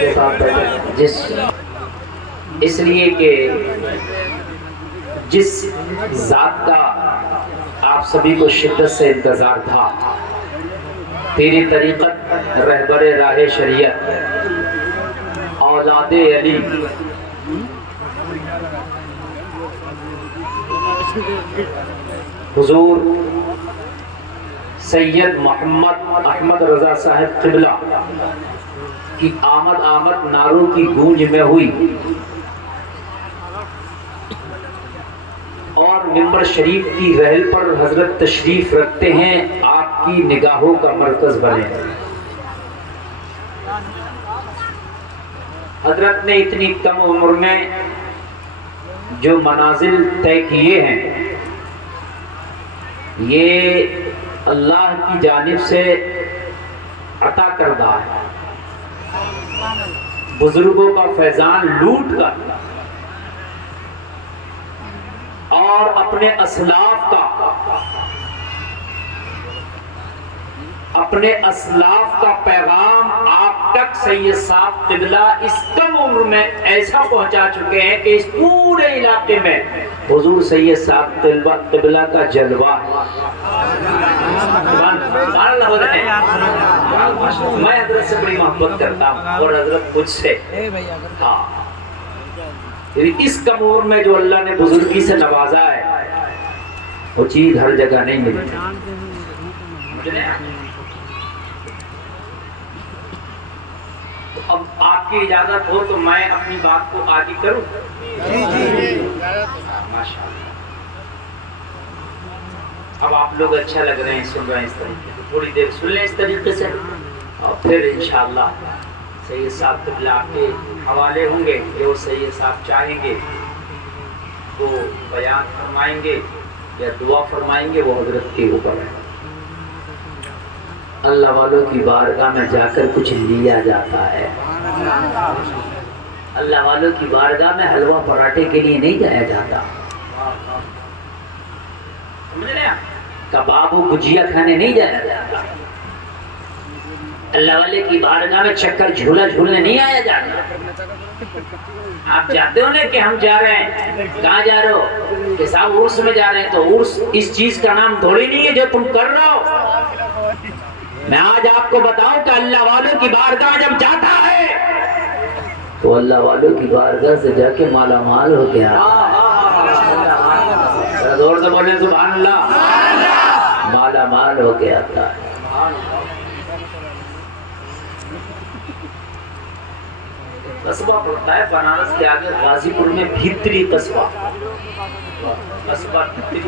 کے ساتھ بیٹھے اس لیے کہ جس ذات کا آپ سبھی کو شدت سے انتظار تھا، تیری طریقت رہبر راہ شریعت اولاد علی حضور سید محمد احمد رضا صاحب قبلہ کی آمد نعروں کی گونج میں ہوئی، اور منبر شریف کی رحل پر حضرت تشریف رکھتے ہیں، آپ کی نگاہوں کا مرکز بنے۔ حضرت نے اتنی کم عمر میں جو منازل طے کیے ہیں، یہ اللہ کی جانب سے عطا کردہ ہے۔ بزرگوں کا فیضان لوٹ کر اور اپنے اسلاف کا پیغام آپ تک سید صاحب قبلہ اس کم عمر میں ایسا پہنچا چکے ہیں کہ اس پورے علاقے میں حضور سید صاحب قبلہ کا جلوہ ہے۔ میں حضرت سے بڑی محبت کرتا ہوں اور حضرت مجھ سے۔ ہاں، اس کم عمر میں جو اللہ نے بزرگی سے نوازا ہے، وہ چیز ہر جگہ نہیں ملتی۔ اب آپ کی اجازت ہو تو میں اپنی بات کو آگے کروں؟ ماشاءاللہ، اب آپ لوگ اچھا لگ رہے ہیں، سن رہے ہیں اس طریقے سے، تھوڑی دیر سن لیں اس طریقے سے، اور پھر انشاءاللہ سید صاحب قبلہ آپ کے حوالے ہوں گے، جو سید صاحب چاہیں گے وہ بیان فرمائیں گے یا دعا فرمائیں گے، وہ حضرت کے اوپر ہے۔ اللہ والوں کی بارگاہ میں جا کر کچھ لیا جاتا ہے، اللہ والوں کی بارگاہ میں حلوہ پراٹھے کے لیے نہیں جایا جاتا، کباب و گجیا کھانے نہیں جایا جاتا، اللہ والے کی بارگاہ میں چکر جھولا جھولنے نہیں آیا جاتا۔ آپ جاتے ہو نا کہ ہم جا رہے ہیں، کہاں جا رہے ہو؟ کہ صاحب عرس میں جا رہے ہیں، تو عرس اس چیز کا نام تھوڑی نہیں ہے جو تم کر رہے ہو۔ میں آج آپ کو بتاؤں کہ اللہ والوں کی بارگاہ جب جاتا ہے تو اللہ والوں کی بارگاہ سے جا کے مالا مال ہو کے آتا ہے۔ زور سے بولیں سبحان اللہ، مالا مال ہو کے آتا ہے۔ قصبہ پڑتا ہے بنارس کے آگے غازی پور میں بھیتری قصبہ بھیتری،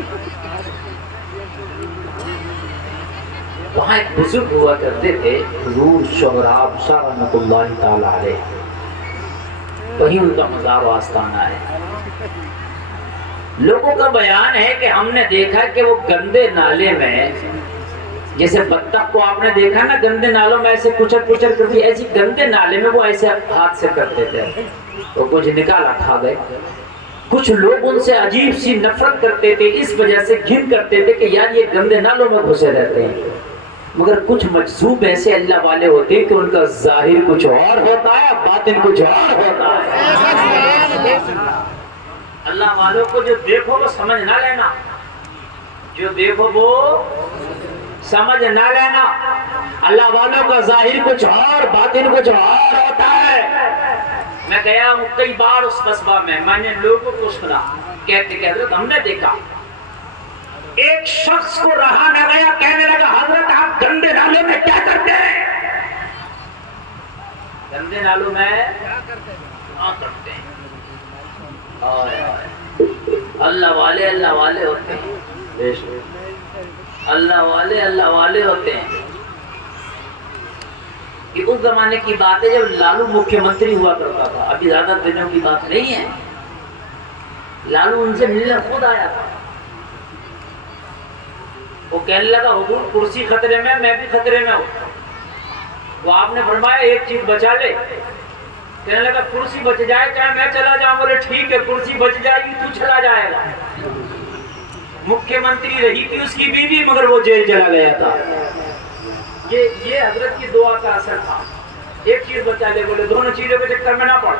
وہاں ایک بزرگ ہوا کرتے تھے حضور شہراب شاہ رحمۃ اللہ تعالی علیہ، وہیں ان کا مزار و آستانہ ہے۔ لوگوں کا بیان ہے کہ ہم نے دیکھا کہ وہ گندے نالے میں، جیسے بطخ کو آپ نے دیکھا نا گندے نالوں میں ایسے کچر کچر کرتی، ایسی گندے نالے میں وہ ایسے ہاتھ سے کرتے تھے، تو کچھ نکالا کھا گئے۔ کچھ لوگ ان سے عجیب سی نفرت کرتے تھے، اس وجہ سے گھن کرتے تھے کہ یار یہ گندے نالوں میں گھسے رہتے ہیں، مگر کچھ مجذوب ایسے اللہ والے ہوتے ہیں کہ ان کا ظاہر کچھ اور ہوتا ہے، باطن کچھ اور ہوتا ہے۔ اللہ والوں کو جو دیکھو وہ سمجھ نہ لینا، جو دیکھو وہ سمجھ نہ لینا، اللہ والوں کا ظاہر کچھ اور باطن کچھ اور ہوتا ہے۔ میں گیا ہوں کئی بار اس قصبہ میں نے لوگوں کو سنا کہتے کہ حضرت ہم نے دیکھا، ایک شخص کو رہا نہ گیا، کہنے لگا حضرت آپ گندے نالوں میں کیا کرتے ہیں؟ گندے نالوں میں کیا کرتے ہیں؟ اللہ والے ہوتے ہیں، اللہ والے ہوتے ہیں۔ کہ اس زمانے کی بات ہے جب لالو مکھیہ منتری ہوا کرتا تھا، ابھی زیادہ دنوں کی بات نہیں ہے۔ لالو ان سے ملنے خود آیا تھا، وہ کہنے لگا حضور کرسی خطرے میں، میں بھی خطرے میں ہوں۔ وہ آپ نے فرمایا ایک چیز بچا لے، کہنے لگا کرسی بچ جائے چاہے میں چلا جاؤں، بولے ٹھیک ہے کرسی بچ جائے گی تو چلا جائے گا۔ مکھیہ منتری رہی تھی اس کی بیوی، مگر وہ جیل چلا گیا تھا۔ یہ حضرت کی دعا کا اثر تھا۔ ایک چیز بچا لے، بولے دونوں چیزوں کے چکر میں نہ پڑ.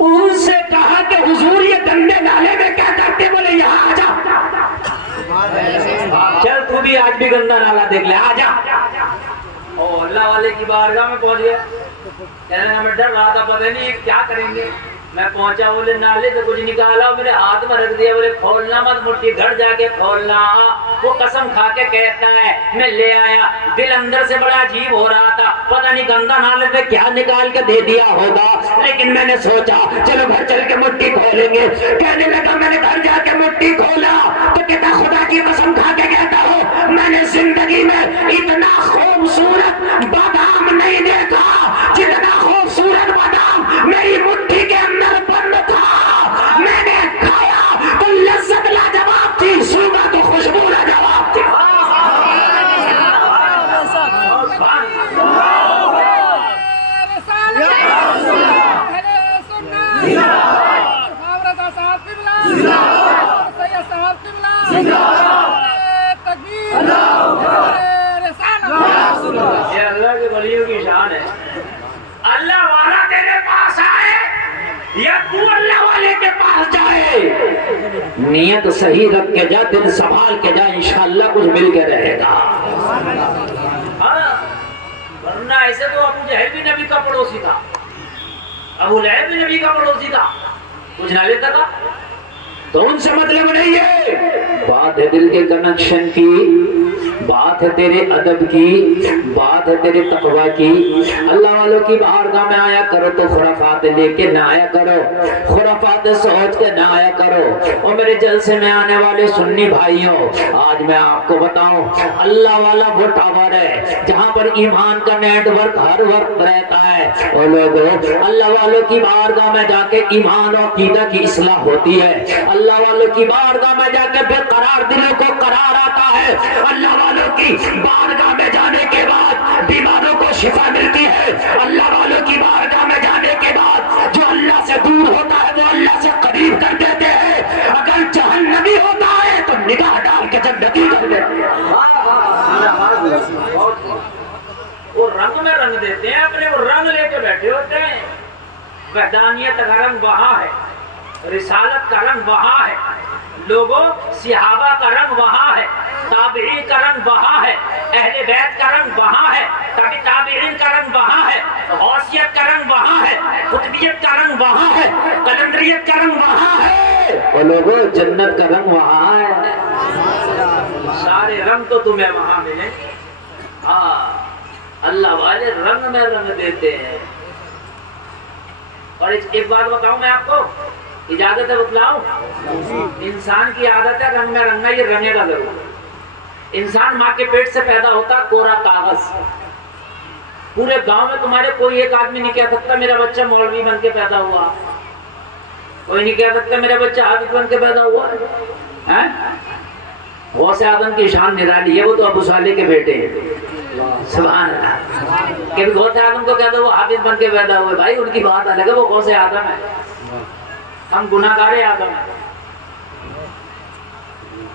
ان سے کہا کہ حضور یہ گندے نالے میں کیا کرتے؟ بولے یہاں آ جا. چل تو بھی آج بھی گندا نالا دیکھ لے، آ جا. اور اللہ والے کی بارگاہ میں پہنچ گیا. کہنے لگا میں ڈر رہا تھا، پتہ نہیں کیا کریں گے. میں پہنچا، بولے نالے سے کچھ نکالا، میرے ہاتھ میں رکھ دیا. بولے کھولنا مت، مٹھی گھر جا کے کھولنا. وہ قسم کھا کے کہتا ہے میں لے آیا. دل اندر سے بڑا عجیب ہو رہا تھا، پتہ نہیں گندا نالے سے کیا نکال کے دے دیا ہوگا. لیکن میں نے سوچا چلو گھر چل کے مٹھی کھولیں گے. کہنے لگا میں نے گھر جا کے مٹھی کھولا تو کہتا خدا کی قسم کھا کے کہتا ہوں میں نے زندگی میں اتنا خوبصورت بادام نہیں دیکھا جتنا خوبصورت بادام میری مٹھی کے اندر بند تھا. میں نے کھایا تو لذت لاجواب تھی، سونگا تو خوشبو لاجواب تھی. یہ اللہ کے ولیوں کی شان ہے. اللہ والا تیرے پاس آئے یا تو اللہ والے کے پاس جائے، نیت صحیح رکھ کے جا، دل سنبھال کے جا، انشاءاللہ کچھ مل کے رہے گا. ورنہ ایسے تو ابو جہل بھی نبی کا پڑوسی تھا، ابو لہب بھی نبی کا پڑوسی تھا، کچھ نہ لیتا تھا. تو ان سے مطلب نہیں ہے، بات ہے دل کے کنیکشن کی، بات ہے تیرے ادب کی، بات ہے تیرے تقوی کی. اللہ والوں کی بارگاہ میں آیا کرو تو خرافات لے کے نہ آیا کرو، خرافات سوچ کے نہ آیا کرو. اور میرے جلسے میں آنے والے سنی بھائیوں، آج میں آپ کو بتاؤں اللہ والا وہ ٹاور ہے جہاں پر ایمان کا نیٹ ورک ہر وقت رہتا ہے. اور لوگوں اللہ والوں کی بارگاہ میں جا کے ایمان اور عقیدہ کی اصلاح ہوتی ہے. اللہ والوں کی بارگاہ میں جا کے بے قرار دلوں کو قرار آتا ہے. اللہ والوں کی بارگاہ میں جانے کے بعد بیماروں کو شفا ملتی ہے. اللہ والوں کی بارگاہ میں جانے کے بعد جو اللہ سے دور ہوتا ہے وہ اللہ سے قریب کر دیتے ہیں. اگر جہنمی ہوتا ہے تو نگاہ ڈال کے جنتی کر دیتے ہیں. وہ رنگ میں رنگ دیتے ہیں اپنے، وہ رنگ لے کے بیٹھے ہوتے ہیں. وحدانیت کا رنگ وہاں ہے، رسالت کا رنگ وہاں ہے، لوگوں صحابہ کا رنگ وہاں ہے، تابعین کا رنگ وہاں ہے، اہل بیت کا رنگ وہاں ہے، تابعین کا رنگ وہاں ہے، غوثیت کا رنگ وہاں ہے، قطبیت کا رنگ وہاں ہے، قلندریت کا رنگ وہاں ہے. اور لوگوں جنت کا رنگ وہاں ہے. سارے رنگ تو تمہیں وہاں ملیں. ہاں اللہ والے رنگ میں رنگ دیتے ہیں. اور ایک بات بتاؤں میں آپ کو، اجازت ہے بتلاؤں؟ انسان کی عادت ہے رنگ میں رنگنا، یہ رنگے گا ضرور. انسان ماں کے پیٹ سے پیدا ہوتا کورا کاغذ. پورے گاؤں میں تمہارے کوئی ایک آدمی نہیں کہہ سکتا میرا بچہ مولوی بن کے پیدا ہوا، کوئی نہیں کہہ سکتا میرا بچہ حافظ بن کے پیدا ہوا ہے. غوث اعظم کی شان نرالی ہے، وہ تو ابو صالح کے بیٹے ہیں. سبحان اللہ. کہ غوث اعظم کو کہتا ہے وہ حافظ بن کے پیدا ہوئے، بھائی ان کی بات الگ ہے، وہ غوث اعظم ہے، ہم گناہگار اعظم ہیں.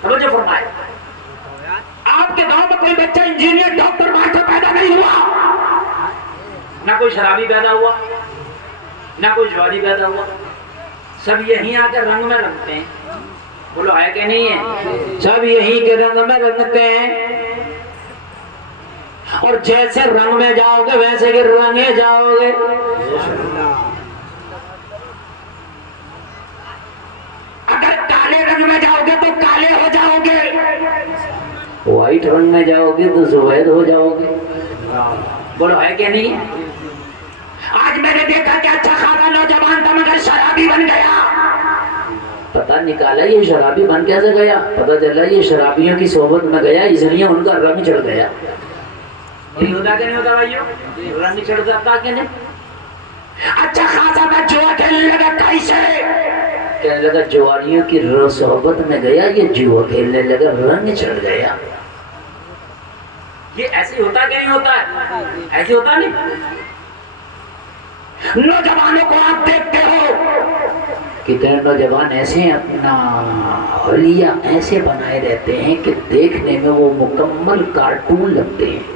توجہ فرمائے. آپ کے گاؤں میں کوئی بچہ انجینئر ڈاکٹر ماسٹر پیدا نہیں ہوا، نہ کوئی شرابی پیدا ہوا، نہ کوئی جواری پیدا ہوا. سب یہیں آ کے رنگ میں رنگتے ہیں. بولو ہے کہ نہیں ہے؟ سب یہیں کے رنگ میں رنگتے ہیں. اور جیسے رنگ میں جاؤ گے ویسے کہ رنگے جاؤ گے. اگر کالے رنگ میں جاؤ گے تو کالے ہو جاؤ گے، وائٹ رنگ میں جاؤ گے تو زبید ہو جاؤ گے. بولو ہے کہ نہیں؟ آج میں نے دیکھا کہ اچھا خاصا نوجوان تھا مگر شرابی بن گیا. پتہ نکالا یہ شرابی بن کیسے گیا؟ پتہ چلا یہ شرابیوں کی صحبت میں گیا، اس لیے ان کا رنگ چڑھ گیا. نہیں ہوتا کہ نہیں ہوتا بھائیو؟ رنگ چڑھ جاتا کہ نہیں؟ اچھا خاصا تھا جوا کھیلنے لگا. کیسے؟ کہنے لگا جواریوں کی صحبت میں گیا، یہ جوا کھیلنے لگا، رنگ چڑھ گیا. یہ ایسے ہوتا کہ نہیں ہوتا ہے؟ ایسے ہوتا نہیں. نوجوانوں کو آپ دیکھتے ہو کتنے نوجوان ایسے ہیں اپنا حلیہ ایسے بنائے رہتے ہیں کہ دیکھنے میں وہ مکمل کارٹون لگتے ہیں.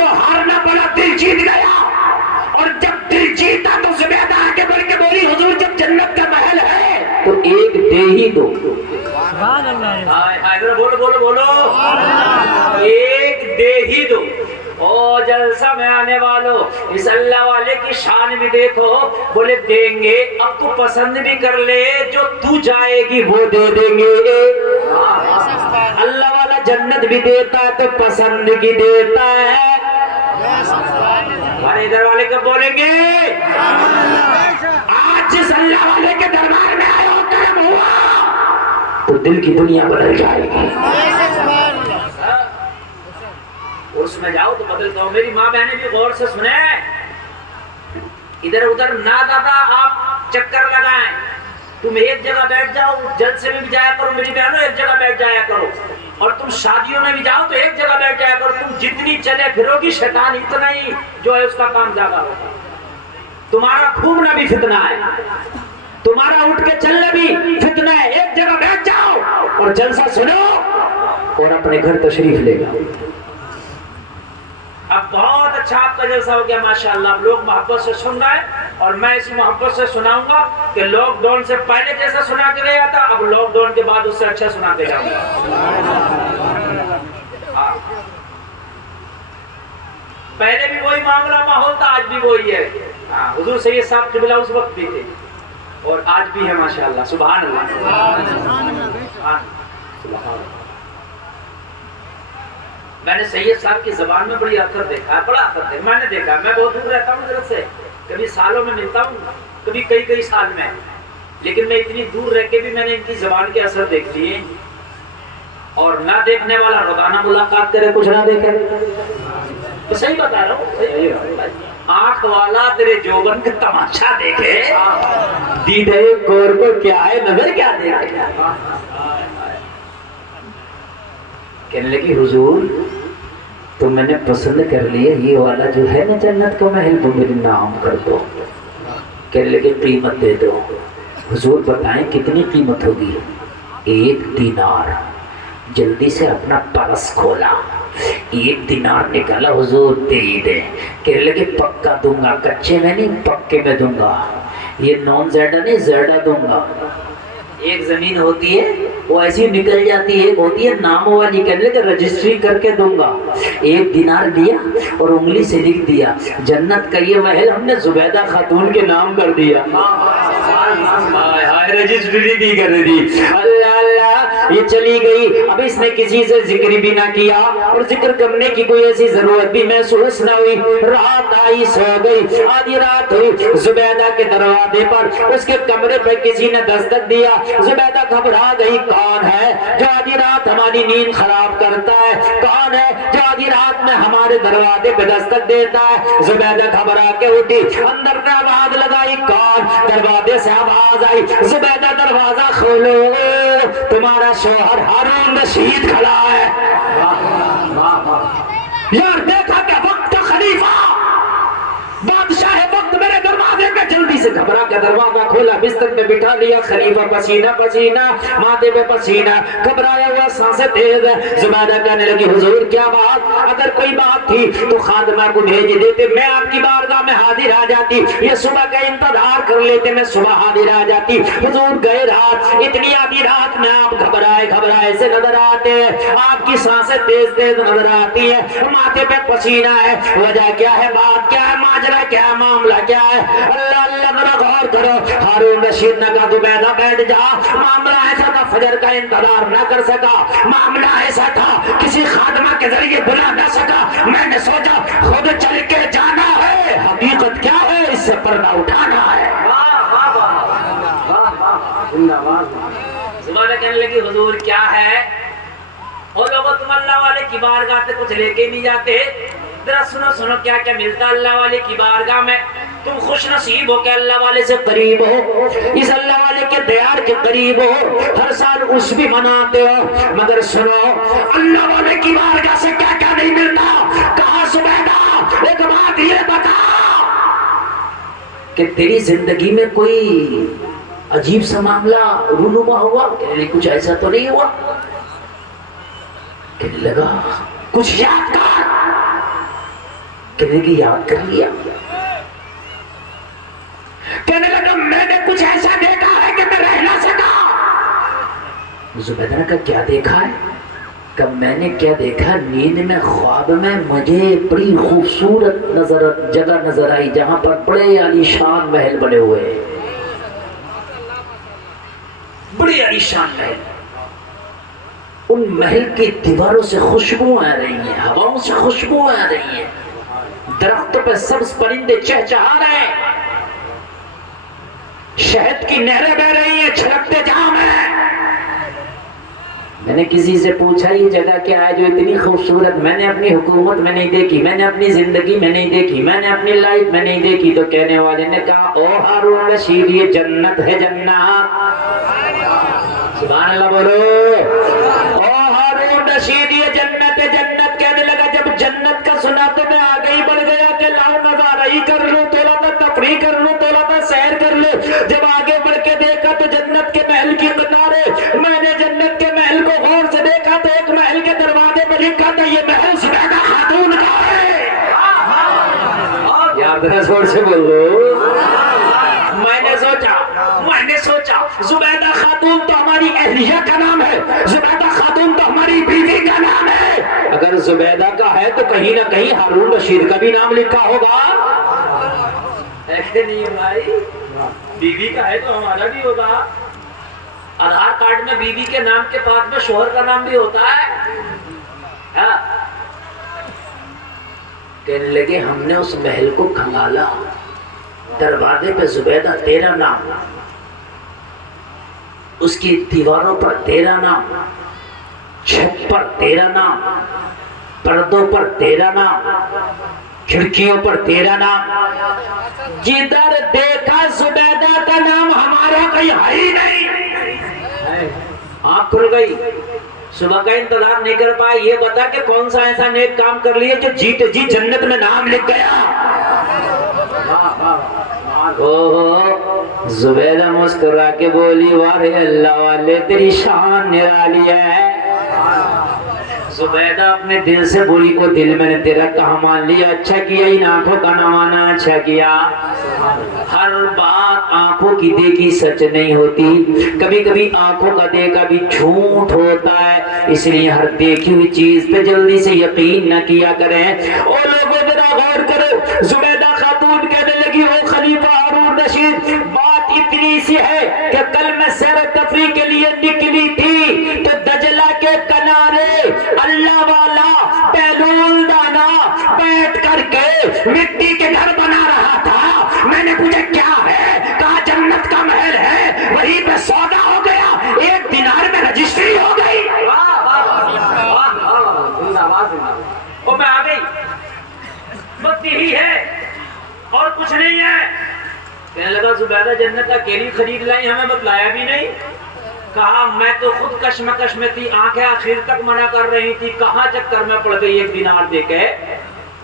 کو ہارنا پڑا، دل جیت گیا، اور جب دل جیتا تو زبیدہ آگے بڑھ کے بولی حضور جب جنت کا محل ہے تو ایک دے ہی دو۔ بولو بولو بولو، ایک دے ہی دو۔ او جلسہ میں آنے والوں، اس اللہ والے کی شان بھی دیکھو، بولے دیں گے، اب تو پسند بھی کر لے، جو تو جائے گی وہ دے دیں گے۔ اللہ والا جنت بھی دیتا ہے تو پسند بھی دیتا ہے۔ ہمارے ادھر والے کب بولیں گے؟ آج جس اللہ والے کے دربار میں آئے ہو، کرم ہوا تو دل کی دنیا بدل جائے گی۔ اس میں جاؤ تو بدل جاؤ۔ میری ماں بہنیں بھی غور سے سنیں، ادھر ادھر نہ دادا آپ چکر لگائیں، تم ایک جگہ بیٹھ جاؤ، جلسے میں بھی جایا کرو میری بہنوں، ایک جگہ بیٹھ جایا کرو، اور تم شادیوں میں بھی جاؤ تو ایک جگہ بیٹھ جایا کرو۔ تم جتنی چلے پھرو گی شیطان اتنا ہی جو ہے اس کا کام زیادہ ہوگا۔ تمہارا گھومنا بھی فتنہ ہے، تمہارا اٹھ کے چلنا بھی فتنہ ہے۔ ایک جگہ بیٹھ جاؤ اور جلسہ سنو اور اپنے گھر تشریف لے جاؤ۔ اب بہت اچھا آپ کا جلسہ ہو گیا ماشاءاللہ، اب لوگ محبت سے سن رہے ہیں، اور میں اسی محبت سے سناؤں گا کہ لاک ڈاؤن سے پہلے جیسا سنا کے نہیں آتا، اب لاک ڈاؤن کے بعد اس سے اچھا سنا کے جاؤں گا۔ پہلے بھی وہی معاملہ ماحول تھا، آج بھی وہی ہے۔ حضور سید صاحب قبلہ اس وقت بھی تھے اور آج بھی ہے ماشاءاللہ۔ سبحان اللہ، سبحان اللہ۔ میں نے سید صاحب کی زبان میں بڑی اثر دیکھا ہے، بڑا اثر دیکھا، میں نے دیکھا، میں بہت دور رہتا ہوں حضرت سے، کبھی سالوں میں ملتا ہوں، کبھی کئی سال میں، لیکن میں اتنی دور رہ کے بھی میں نے ان کی زبان کے اثر دیکھ لیے۔ اور نہ دیکھنے والا روزانہ ملاقات کرے، کچھ نہ دیکھے، تو صحیح بتا رہا ہوں۔ آنکھ والا تیرے جوبن کا تماشا دیکھے، دیدے گور کو کیا ہے، نظر کیا دیکھے۔ کہنے لگی حضور تو میں نے پسند کر لیا، یہ والا جو ہے نا جنت کا محل، وہ میرے نام کر دو۔ کہنے لگے قیمت دے دو۔ حضور بتائیں کتنی قیمت ہوگی؟ 1 دینار۔ جلدی سے اپنا پرس کھولا، 1 دینار نکالا، حضور دے ہی دے۔ کہنے لگے پکا دوں گا، کچے میں نہیں پکے میں دوں گا، یہ نون زیادہ نہیں زیادہ دوں گا۔ ایک زمین ہوتی ہے وہ ایسی نکل جاتی ہے، ایک ہوتی ہے نام والی، کہنے لگے رجسٹری کر کے دوں گا۔ 1 دینار لیا اور انگلی سے لکھ دیا، جنت کا یہ محل ہم نے زبیدہ خاتون کے نام کر دیا۔ رجسٹری بھی کر دی۔ اللہ اللہ، یہ چلی گئی۔ اب اس نے کسی سے ذکر بھی نہ کیا، اور ذکر کرنے کی کوئی ایسی ضرورت بھی محسوس نہ ہوئی۔ رات آئی، سو گئی، آدھی رات ہوئی، زبیدہ کے دروازے پر، اس کے کمرے پہ کسی نے دستک دیا۔ زبیدہ گھبرا گئی، کون ہے جو آدھی رات ہماری نیند خراب کرتا ہے؟ کون ہے جو آدھی رات میں ہمارے دروازے پہ دستک دیتا ہے؟ زبیدہ گھبرا کے اٹھی، اندر نے آواز لگائی، کون؟ دروازے سے آواز آئی، زبیدہ دروازہ کھولو، تمہارا شوہر ہارون رشید کھڑا ہے۔ یار دیکھا کہ وقت خلیفہ بادشاہ وقت میرے دروازے پہ، جلدی سے گھبرا کے دروازہ کھولا، بستر پہ بٹھا لیا، خلیفہ پسینہ پسینہ، ماتھے پہ پسینہ، گھبرایا ہوا، سانسیں تیز ہے۔ زبیدہ کہنے لگی حضور کیا بات؟ اگر کوئی بات تھی تو خادمہ کو بھیج دیتے، میں آپ کی بارگاہ میں حاضر آ جاتی، یہ صبح کا انتظار کر لیتے، میں صبح حاضر آ جاتی۔ حضور گئے رات، اتنی آدھی رات میں آپ گھبرائے سے نظر آتے ہیں، آپ کی سانسیں تیز تیز نظر آتی ہیں، ماتھے پہ پسینہ ہے، وجہ کیا ہے؟ بات کیا ہے؟ ماجرا کیا ہے؟ معاملہ کیا ہے؟ اللہ اللہ ذرا غور کرو۔ ہارون رشید نے کہا زبیدہ بیٹھ جا، معاملہ ایسا تھا فجر کا انتظار نہ کر سکا، معاملہ ایسا تھا کسی خادمہ کے ذریعے بلا نہ سکا، میں نے سوچا خود چل کے جانا ہے، حقیقت کیا ہے اس سے پردہ اٹھانا ہے۔ زبیدہ کہنے لگی حضور کیا ہے؟ وہ لوگوں تم اللہ والے کی بارگاہ سے کچھ لے کے نہیں جاتے، ذرا سنو سنو کیا کیا ملتا اللہ والے کی بارگاہ میں۔ تم خوش نصیب ہو کہ اللہ والے سے قریب ہو، اس اللہ والے کے دیار کے قریب ہو، ہر سال اس بھی مناتے ہو، مگر سنو اللہ والے کی بارگاہ سے کیا کیا نہیں ملتا۔ کہا زبیدہ ایک بات یہ بتا کہ تیری زندگی میں کوئی عجیب سا معاملہ رونما ہوا؟ کہنے کچھ ایسا تو نہیں ہوا؟ کہنے لگا کچھ یاد کر۔ کہنے کی یاد کر لیا. کہنے لگا میں نے کچھ ایسا دیکھا ہے کہ میں رہ نہ سکا. زبیدہ نے کہا کیا دیکھا ہے؟ کہ میں نے کیا دیکھا، نیند میں خواب میں مجھے بڑی خوبصورت جگہ نظر آئی جہاں پر بڑے عالی شان محل بنے ہوئے ہیں، بڑی عالی شان محل. ان محل کی دیواروں سے خوشبو آ رہی ہیں، ہواؤں سے خوشبو آ رہی ہیں، درختوں پہ سبز پرندے چہچہا رہے ہیں، شہد کی نہریں بہ رہی ہیں، چھلکتے جام ہیں. میں نے کسی سے پوچھا یہ جگہ کیا ہے جو اتنی خوبصورت میں نے اپنی حکومت میں نہیں دیکھی، میں نے اپنی زندگی میں نہیں دیکھی، میں نے اپنی لائف میں نہیں دیکھی. تو کہنے والے نے کہا او ہارون رشید یہ جنت ہے، جنت. سبحان اللہ بولو. او ہارون رشید یہ جنت ہے، جنت. کہنے لگا جب جنت کا سنا تو میں آگے ہی بڑھ گیا کہ لاؤ نظارہ ہی کر لوں، تھوڑا سا تفریح کر لوں، تھوڑا سا سیر کر لوں. جب آگے بڑھ کے دیکھا تو جنت کے محل کی کنارے میں نے جنت کے محل کو غور سے دیکھا تو ایک محل کے دروازے پر لکھا تھا یہ محل زبیدہ خاتون کا ہے. یار ذرا زور سے بولو. میں نے سوچا زبیدہ خاتون تو ہماری اہلیہ کا نام ہے، زبیدہ خاتون تو ہماری بیوی کا نام ہے. اگر زبیدہ کا ہے تو کہیں نہ کہیں ہارون رشید کا بھی نام لکھا ہوگا. ایسے نہیں بھائی، بیوی کا ہے تو ہمارا بھی ہوگا. آدھار کارڈ میں بیوی کے نام کے پاس میں شوہر کا نام بھی ہوتا ہے. کہنے لگے ہم نے اس محل کو کھنگالا، دروازے پہ زبیدہ تیرا نام، اس کی دیواروں پر تیرا نام، چھت پر تیرا نام، پردوں پر تیرا نام، کھڑکیوں پر تیرا نام. جدھر دیکھا زبیدہ کا نام ہمارا کہیں ہے ہی نہیں. آنکھ کھل گئی. صبح کا انتظار نہیں کر پائے. یہ بتا کہ کون سا ایسا نیک کام کر لیے جو جیت جی جنت میں نام لکھ گیا. زبیدہ مسکرا کے بولی واہ اللہ والے تیری شان نرالی ہے. زبیدہ اپنے دل سے بولی کو دل میں نے تیرا کہا مان لیا. اچھا کیا ان آنکھوں کا نہ مانا، اچھا کیا. ہر بات آنکھوں کی دیکھی سچ نہیں ہوتی، کبھی کبھی آنکھوں کا دیکھا بھی جھوٹ ہوتا ہے. اس لیے ہر دیکھی ہوئی چیز پہ جلدی سے یقین نہ کیا کریں. اور لوگوں ذرا غور کرو. زبیدہ خاتون کہنے لگی او خلیفہ ہارون رشید بات اتنی سی ہے کہ کل میں سیر و تفریح کے لیے نکلی تھی تو دجلہ کے کنارے اللہ والا پہلول دانا بیٹھ کر کے مٹی کے گھر بنا رہا تھا. میں نے پوچھا کیا ہے؟ کہا جنت کا محل ہے. وہیں پہ سودا ہو گیا، 1 دینار میں رجسٹری ہو گئی. اور میں آ گئی. بس یہی ہے اور کچھ نہیں ہے. کہنے لگا زبیدہ جنت کا کیری خرید لائی، ہمیں بتلایا بھی نہیں. کہا میں تو خود کشمکش میں تھی، آنکھیں آخر تک منع کر رہی تھی، کہاں چکر میں پڑ گئی 1 دینار دے کے.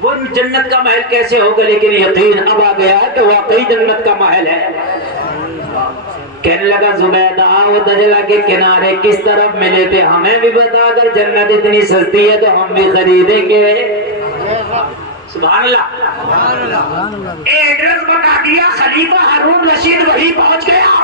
وہ جنت کا محل کیسے ہوگا؟ لیکن یقین اب آ گیا ہے کہ واقعی جنت کا محل ہے. کہنے لگا زبیدہ وہ دجلہ کے کنارے کس طرف ملے تھے ہمیں بھی بتا، اگر جنت اتنی سستی ہے تو ہم بھی خریدیں گے. سبحان اللہ. ایڈریس بتا دیا، خلیفہ ہارون رشید وہی پہنچ گیا.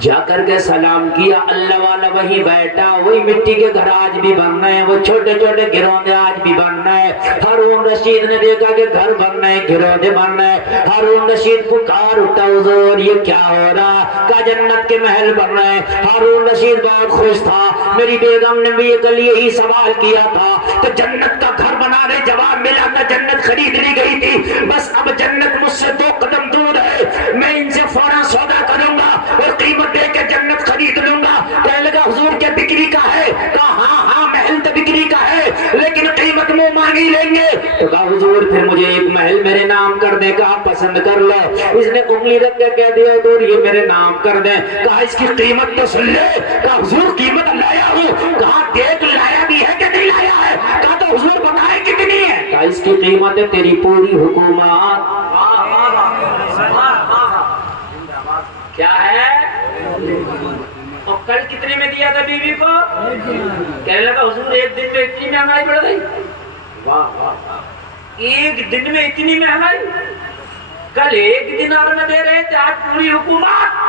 جا کر کے سلام کیا، اللہ والا وہی بیٹھا. وہی مٹی کے گھر آج بھی بن رہے ہیں، وہ چھوٹے چھوٹے گھروں آج بھی بن رہے ہیں. ہارون رشید نے دیکھا کہ گھر بن رہے ہیں، گھروں بن رہے ہیں. ہارون رشید پکار اٹھا حضور یہ کیا ہو رہا؟ کہا جنت کے محل بن رہے ہیں. ہارون رشید بہت خوش تھا. میری بیگم نے بھی کل یہی سوال کیا تھا کہ جنت کا گھر بنا رہے، جواب ملا تھا جنت خرید لی گئی تھی. بس اب جنت مجھ سے 2 قدم دور ہے، میں ان سے فوراً سودا کروں گا اور قیمت دے کے جنت خرید لوں گا. کہنے لگا حضور کیا بکری کا ہے؟ کہا ہاں محل تو بکری کا ہے لیکن قیمت منہ مانگی لیں گے. تو کہا حضور پھر مجھے ایک محل میرے نام کر دیں. کہا پسند کر لو. اس نے انگلی رکھ کے کہہ دیا حضور یہ میرے نام کر دیں. کہا اس کی قیمت تو سن لے. کہا حضور قیمت لایا ہوں. کہا دیکھ لایا بھی ہے کہ نہیں لایا ہے؟ کہا تو حضور بتائے کتنی ہے؟ کہا اس کی قیمت ہے تیری پوری حکومت. کیا ہے؟ اور کل کتنے میں دیا تھا بیوی کو؟ کہنے لگا حضور 1 دن میں اتنی مہنگائی بڑھ گئی. واہ واہ. ایک دن میں اتنی مہنگائی، کل 1 دینار میں دے رہے تھے، آج پوری حکومت۔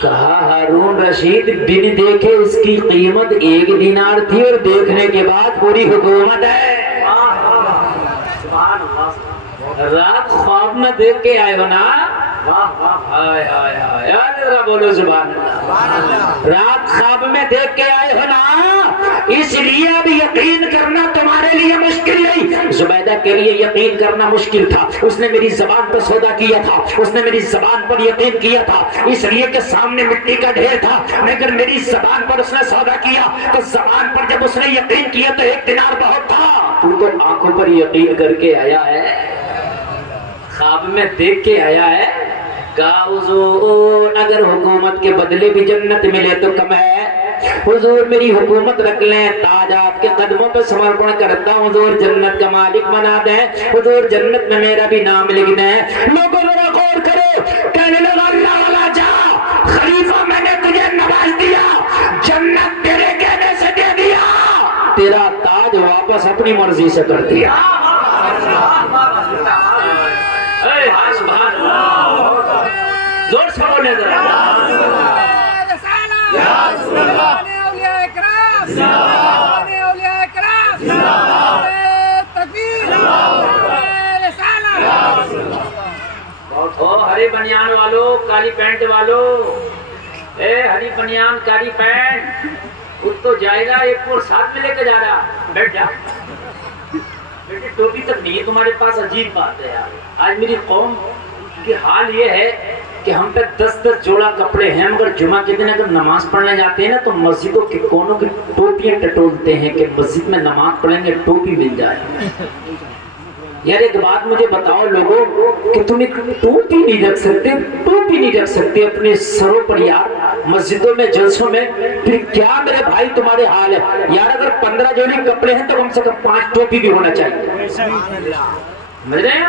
کہا ہارون رشید بن دیکھے اس کی قیمت 1 دینار تھی اور دیکھنے کے بعد پوری حکومت ہے۔ سبحان اللہ۔ رات خواب میں دیکھ کے آئے ہو نا، ہائے ہائے ہائے، ذرا بولو سبحان اللہ۔ رات خواب میں دیکھ کے آئے ہو نا، اس لیے اب یقین کرنا تمہارے لیے مشکل نہیں۔ زبیدہ کے لیے یقین کرنا مشکل تھا، اس نے میری زبان پر سودا کیا تھا، اس نے میری زبان پر یقین کیا تھا، اس لیے کہ سامنے مٹی کا ڈھیر تھا، مگر میری زبان پر اس نے سودا کیا تو زبان پر جب اس نے یقین کیا تو 1 دینار بہت تھا۔ تو آنکھوں پر یقین کر کے آیا ہے، خواب میں دیکھ کے آیا ہے۔ کہا حضور اگر حکومت کے بدلے بھی جنت ملے تو کم ہے، حضور میری حکومت رکھ لیں، تاج آپ کے قدموں پہ سمرپن کرتا ہوں، حضور جنت کا مالک بنا دیں، حضور جنت میں میرا بھی نام لکھنا ہے۔ لوگوں ذرا غور کرو، کہنے لگا اللہ والا جا، خلیفہ میں نے تجھے نواز دیا، جنت تیرے کہنے سے دے دیا، تیرا تاج واپس اپنی مرضی سے کر دیا۔ سبحان اللہ، زور سے بولے ذرا۔ ہری بنیان والو، کالی پینٹ والو، اے ہری بنیان کالی پینٹ، اٹھ تو جائے گا، ایک اور ساتھ میں لے کے جا رہا، بیٹھ جا بیٹے، ٹوپی تک نہیں ہے تمہارے پاس، عجیب بات ہے یار۔ آج میری قوم کی حال یہ ہے کہ ہم پہ 10 جوڑا کپڑے ہیں، مگر جمعہ کے دن اگر نماز پڑھنے جاتے ہیں نا تو مسجدوں کے کونوں کی ٹوپیاں ٹٹولتے ہیں کہ مسجد میں نماز پڑھیں گے ٹوپی مل جائے۔ یار ایک بات مجھے بتاؤ لوگوں کہ تم ایک ٹوپی نہیں رکھ سکتے، ٹوپی نہیں رکھ سکتے اپنے سروں پر یار، مسجدوں میں جلسوں میں، پھر کیا میرے بھائی تمہارے حال ہے یار؟ اگر 15 جوڑی کپڑے ہیں تو کم سے کم 5 ٹوپی بھی ہونا چاہیے، سمجھ رہے ہیں؟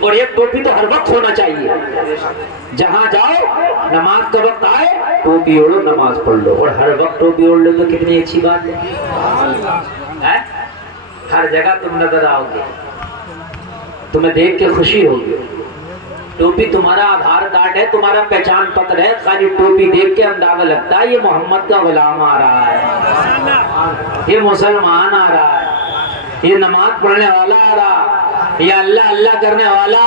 اور ایک ٹوپی تو ہر وقت ہونا چاہیے، جہاں جاؤ نماز کا وقت آئے ٹوپی اوڑھو، نماز پڑھ لو، اور ہر وقت ٹوپی اوڑھ لو تو کتنی اچھی بات ہے۔ ہر جگہ تم نظر آؤ گے، تمہیں دیکھ کے خوشی ہوگی۔ ٹوپی تمہارا آدھار کارڈ ہے، تمہارا پہچان پتر ہے، خالی ٹوپی دیکھ کے اندازہ لگتا ہے یہ محمد کا غلام آ رہا ہے، یہ مسلمان آ رہا ہے، یہ نماز پڑھنے والا آ رہا، یہ اللہ اللہ کرنے والا،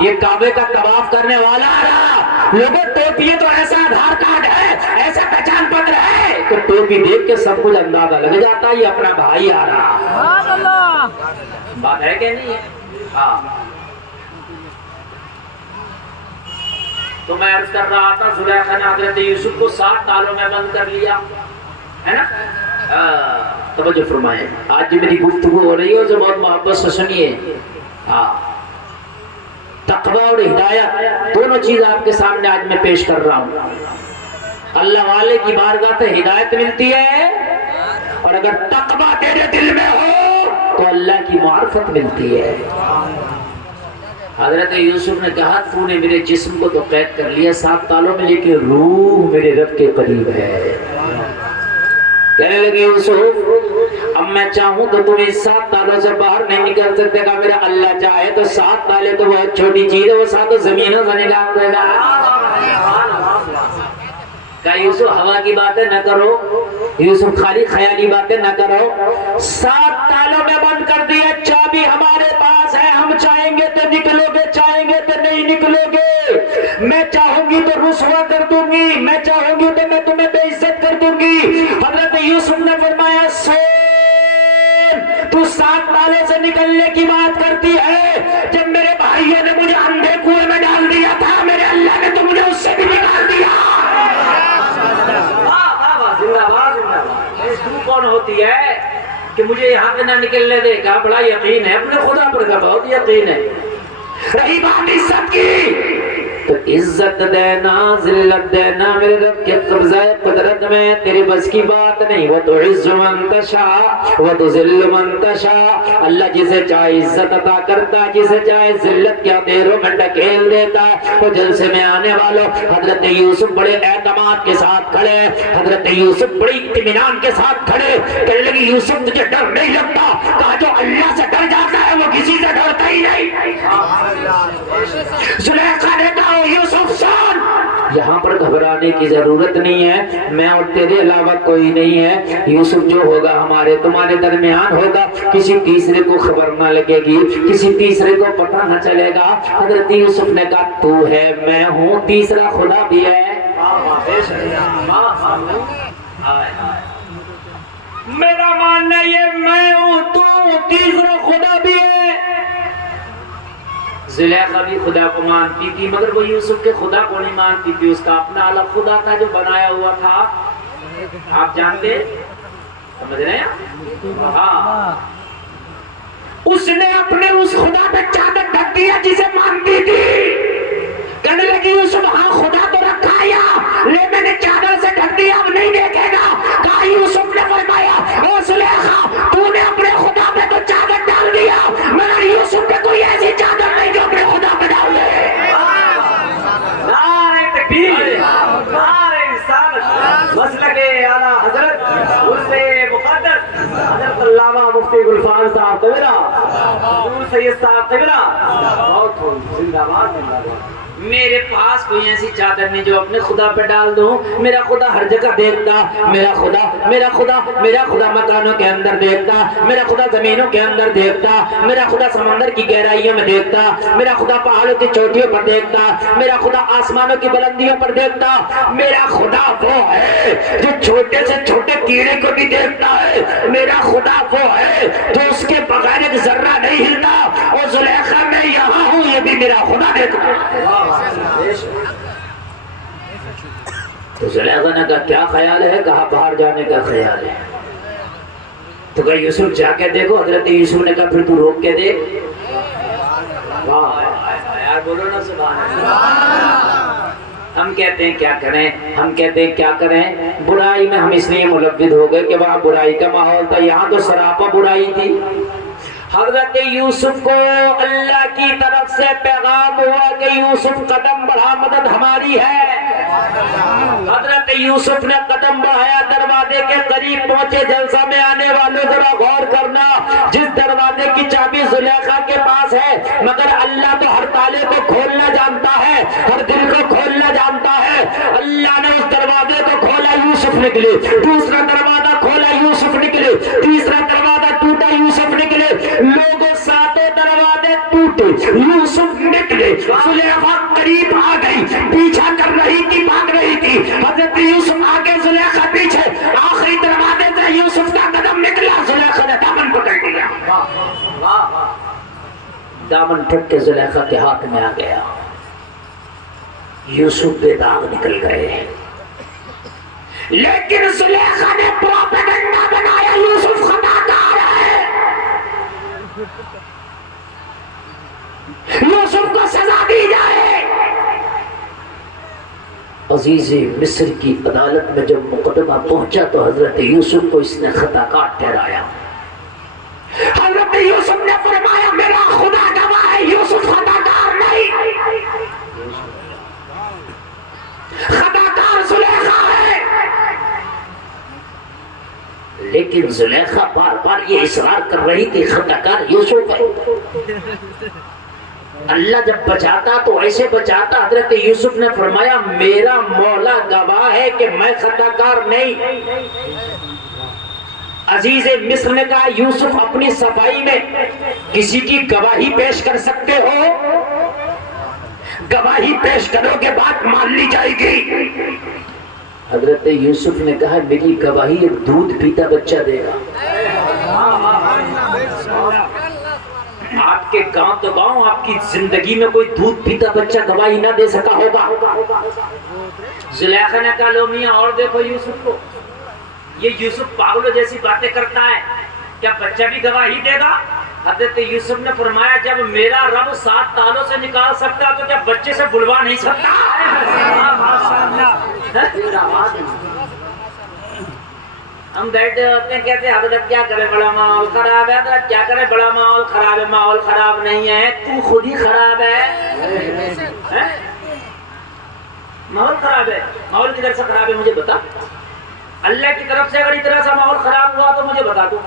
یہ کعبے کا طواف کرنے والا آ رہا۔ لوگوں ٹوپی تو ایسا آدھار کارڈ ہے، ایسا پہچان پتر ہے کہ ٹوپی دیکھ کے سب کچھ اندازہ لگ جاتا ہے یہ اپنا بھائی آ رہا۔ بات ہے کہ نہیں ہے؟ ہاں، تو میں عرض کر رہا تھا زلیخا نے حضرت یوسف کو 7 تالوں میں بند کر لیا ہے نا۔ توجہ فرمائیں، آج جو میری گفتگو ہو رہی ہے اسے بہت محبت سے سنیے۔ تقویٰ اور ہدایت دونوں چیز آپ کے سامنے آج میں پیش کر رہا ہوں۔ اللہ والے کی بارگاہ سے ہدایت ملتی ہے، اور اگر تقویٰ تیرے دل میں ہو تو اللہ کی معرفت ملتی ہے۔ حضرت یوسف نے کہا تو نے میرے جسم کو تو قید کر لیا 7 تالوں میں، لیکن روح میرے رب کے قریب ہے۔ کہنے لگے یوسف اب میں چاہوں تو تم اس 7 تالوں سے باہر نہیں نکل سکتے گا، میرا اللہ چاہے تو 7 تالے تو بہت چھوٹی چیز ہے، وہ 7 زمینوں سے نکال دے گا۔ کہا یوسف ہوا کی باتیں نہ کرو، یوسف خالی خیالی باتیں نہ کرو، 7 تالوں میں بند کر دیا، چابی ہمارے پاس ہے، ہم چاہیں گے تو نکلو گے، چاہیں گے تو نہیں نکلو گے، میں چاہوں گی تو رسوا کر دوں گی، میں چاہوں گی تو میں تمہیں بے عزت کر دوں گی۔ حضرت یوسف نے فرمایا سن، تو 7 تالے سے نکلنے کی بات کرتی ہے، جب میرے بھائیوں نے مجھے اندھے کنویں میں ڈال دیا تھا میرے اللہ نے تو مجھے اس سے بھی نکال دیا۔ تو کون ہوتی ہے کہ مجھے یہاں پہ نہ نکلنے دے گا؟ بڑا یقین ہے اپنے خدا پر کا، بہت یقین ہے۔ رہی بات عزت کی تو عزت دینا ذلت دینا میرے رب کے قبضہ قدرت میں تیری بس کی بات نہیں. وہ تو عز من تشاء وہ تو ذل من تشاء. اللہ جسے چاہے عزت عطا کرتا ہے, جسے چاہے ذلت کے اندھیروں میں ڈھکیل دیتا ہے. وہ جلسے میں آنے والوں, حضرت یوسف بڑے اعتماد کے ساتھ کھڑے, حضرت یوسف بڑی اطمینان کے ساتھ کھڑے. کہنے لگی یوسف تجھے ڈر نہیں لگتا؟ کہا جو اللہ سے ڈر جاتا ہے وہ کسی سے ڈرتا ہی نہیں. زلیخا نے کہا یوسف سن, یہاں پر گھبرانے کی ضرورت نہیں ہے, میں اور تیرے علاوہ کوئی نہیں ہے. یوسف جو ہوگا ہمارے تمہارے درمیان ہوگا, کسی تیسرے کو خبر نہ لگے گی, کسی تیسرے کو پتہ نہ چلے گا. حضرت یوسف نے کہا تو ہے میں ہوں, تیسرا خدا بھی ہے. میرا ماننا یہ میں ہوں تو تیسرا خدا بھی ہے. زلیخا بھی خدا کو مانتی تھی مگر وہ یوسف کے خدا کو نہیں مانتی تھی. اس کا اپنا الگ خدا تھا جو بنایا ہوا تھا. آپ جانتے, سمجھ رہے ہیں؟ ہاں, اس نے اپنے اس خدا پہ چادر ڈھک دیا جسے مانتی تھی. کہنے لگی یوسف ہاں خدا تو رکھا یا لے میں نے چادر سے ڈھک دیا, اب نہیں دیکھے گا. کہا یوسف نے فرمایا او زلیخا تو نے اپنے خدا پہ تو چادر ڈال دیا مگر یوسف پہ کوئی ایسی چادر نہیں جو اپنے خدا پہ ڈال دے. نعرہ تکبیر, نعرہ رسالت, مسلک اعلیٰ حضرت عرص مقدس حضرت علامہ مفتی گلفان صاحب قبلہ, حضور سید صاحب قبلہ, بہت خوب, زندہ باد زندہ باد. میرے پاس کوئی ایسی چادر نہیں جو اپنے خدا پہ ڈال دوں. میرا خدا ہر جگہ دیکھتا, میرا خدا میرا خدا میرا خدا مکانوں کے اندر دیکھتا, میرا خدا زمینوں کے اندر دیکھتا, میرا خدا سمندر کی گہرائیوں میں دیکھتا, میرا خدا پہاڑوں کی چوٹیوں پر دیکھتا, میرا خدا آسمانوں کی بلندیوں پر دیکھتا. میرا خدا وہ ہے جو چھوٹے سے چھوٹے کیڑے کو بھی دیکھتا ہے. میرا خدا وہ ہے جو اس کے بغیر ایک ذرہ نہیں ہلتا. اور زلیخا میں یہاں ہوں, یہ بھی میرا خدا دیکھتا ہے. تو زلیخا نے کہا کیا خیال ہے؟ کہا باہر جانے کا خیال ہے. تو کہا یوسف جا کے دیکھو. حضرت یوسف نے کہا پھر تو روک کے دیکھ. واہ یار بولو نا سبحان اللہ. ہم کہتے ہیں کیا کریں, ہم کہتے ہیں کیا کریں, برائی میں ہم اس لیے ملوث ہو گئے کہ وہاں برائی کا ماحول تھا, یہاں تو سراپا برائی تھی. حضرت یوسف کو اللہ کی طرف سے پیغام ہوا کہ یوسف قدم بڑھا, مدد ہماری ہے. حضرت یوسف نے قدم بڑھایا, دروازے کے قریب پہنچے. جلسہ میں آنے والوں ذرا غور کرنا, جس دروازے کی چابی زلیخا کے پاس ہے مگر اللہ تو ہر تالے کو کھولنا جانتا ہے, ہر دل کو کھولنا جانتا ہے. اللہ نے اس دروازے کو کھولا, یوسف نکلے. دوسرا دروازہ کھولا, یوسف نکلے. تیسرا دروازہ ٹوٹا, یوسف نکلے. لوگوں ساتوں دروازے ٹوٹے, یوسف نکلے. زلیخا قریب آ گئی, پیچھا کر رہی تھی, بھاگ رہی تھی. حضرت یوسف آگے, زلیخا پیچھے. آخری دروازے سے یوسف کا قدم نکلا, زلیخا نے دامن پکڑ لیا. دامن پھٹ کے زلیخا کے ہاتھ میں آ گیا. یوسف بے داغ نکل گئے. لیکن زلیخا نے پروپیگنڈا بنایا یوسف خطاکار ہے, یوسف کو سزا دی جائے. عزیز مصر کی عدالت میں جب مقدمہ پہنچا تو حضرت یوسف کو اس نے خطاکار ٹھہرایا. حضرت یوسف نے فرمایا میرا خدا گواہ ہے, یوسف خطاکار نہیں, خطاکار زلیخا ہے. لیکن زلیخا بار بار یہ اصرار کر رہی تھی خطاکار یوسف ہے. اللہ جب بچاتا تو ایسے بچاتا. حضرت یوسف نے فرمایا میرا مولا گواہ ہے کہ میں خطاکار نہیں. عزیز مصر نے کہا یوسف اپنی صفائی میں کسی کی گواہی پیش کر سکتے ہو؟ گواہی پیش کرو گے بات مان لی جائے گی. حضرت یوسف نے کہا میری گواہی ایک دودھ پیتا بچہ دے گا. آپ کے گاؤں تو گاؤں, آپ کی زندگی میں کوئی دودھ پیتا بچہ گواہی نہ دے سکا ہوگا. زلیخا نے کہا لو میاں اور دیکھو یوسف کو, یہ یوسف پاگلوں جیسی باتیں کرتا ہے, کیا بچہ بھی گواہی دے گا؟ حضرت یوسف نے فرمایا جب میرا رب 7 تالوں سے نکال سکتا تو کیا بچے سے بلوا نہیں سکتا؟ ہم بیٹھے ہوتے ہیں کہتے ہیں حضرت کیا کرے بڑا ماحول خراب ہے، حضرت کیا کرے بڑا ماحول خراب ہے، ماحول خراب نہیں ہے تو خود ہی خراب ہے۔ ماحول خراب ہے، ماحول کدھر سے خراب ہے مجھے بتا، اللہ کی طرف سے اگر اتنا سا ماحول خراب ہوا تو مجھے بتا دو۔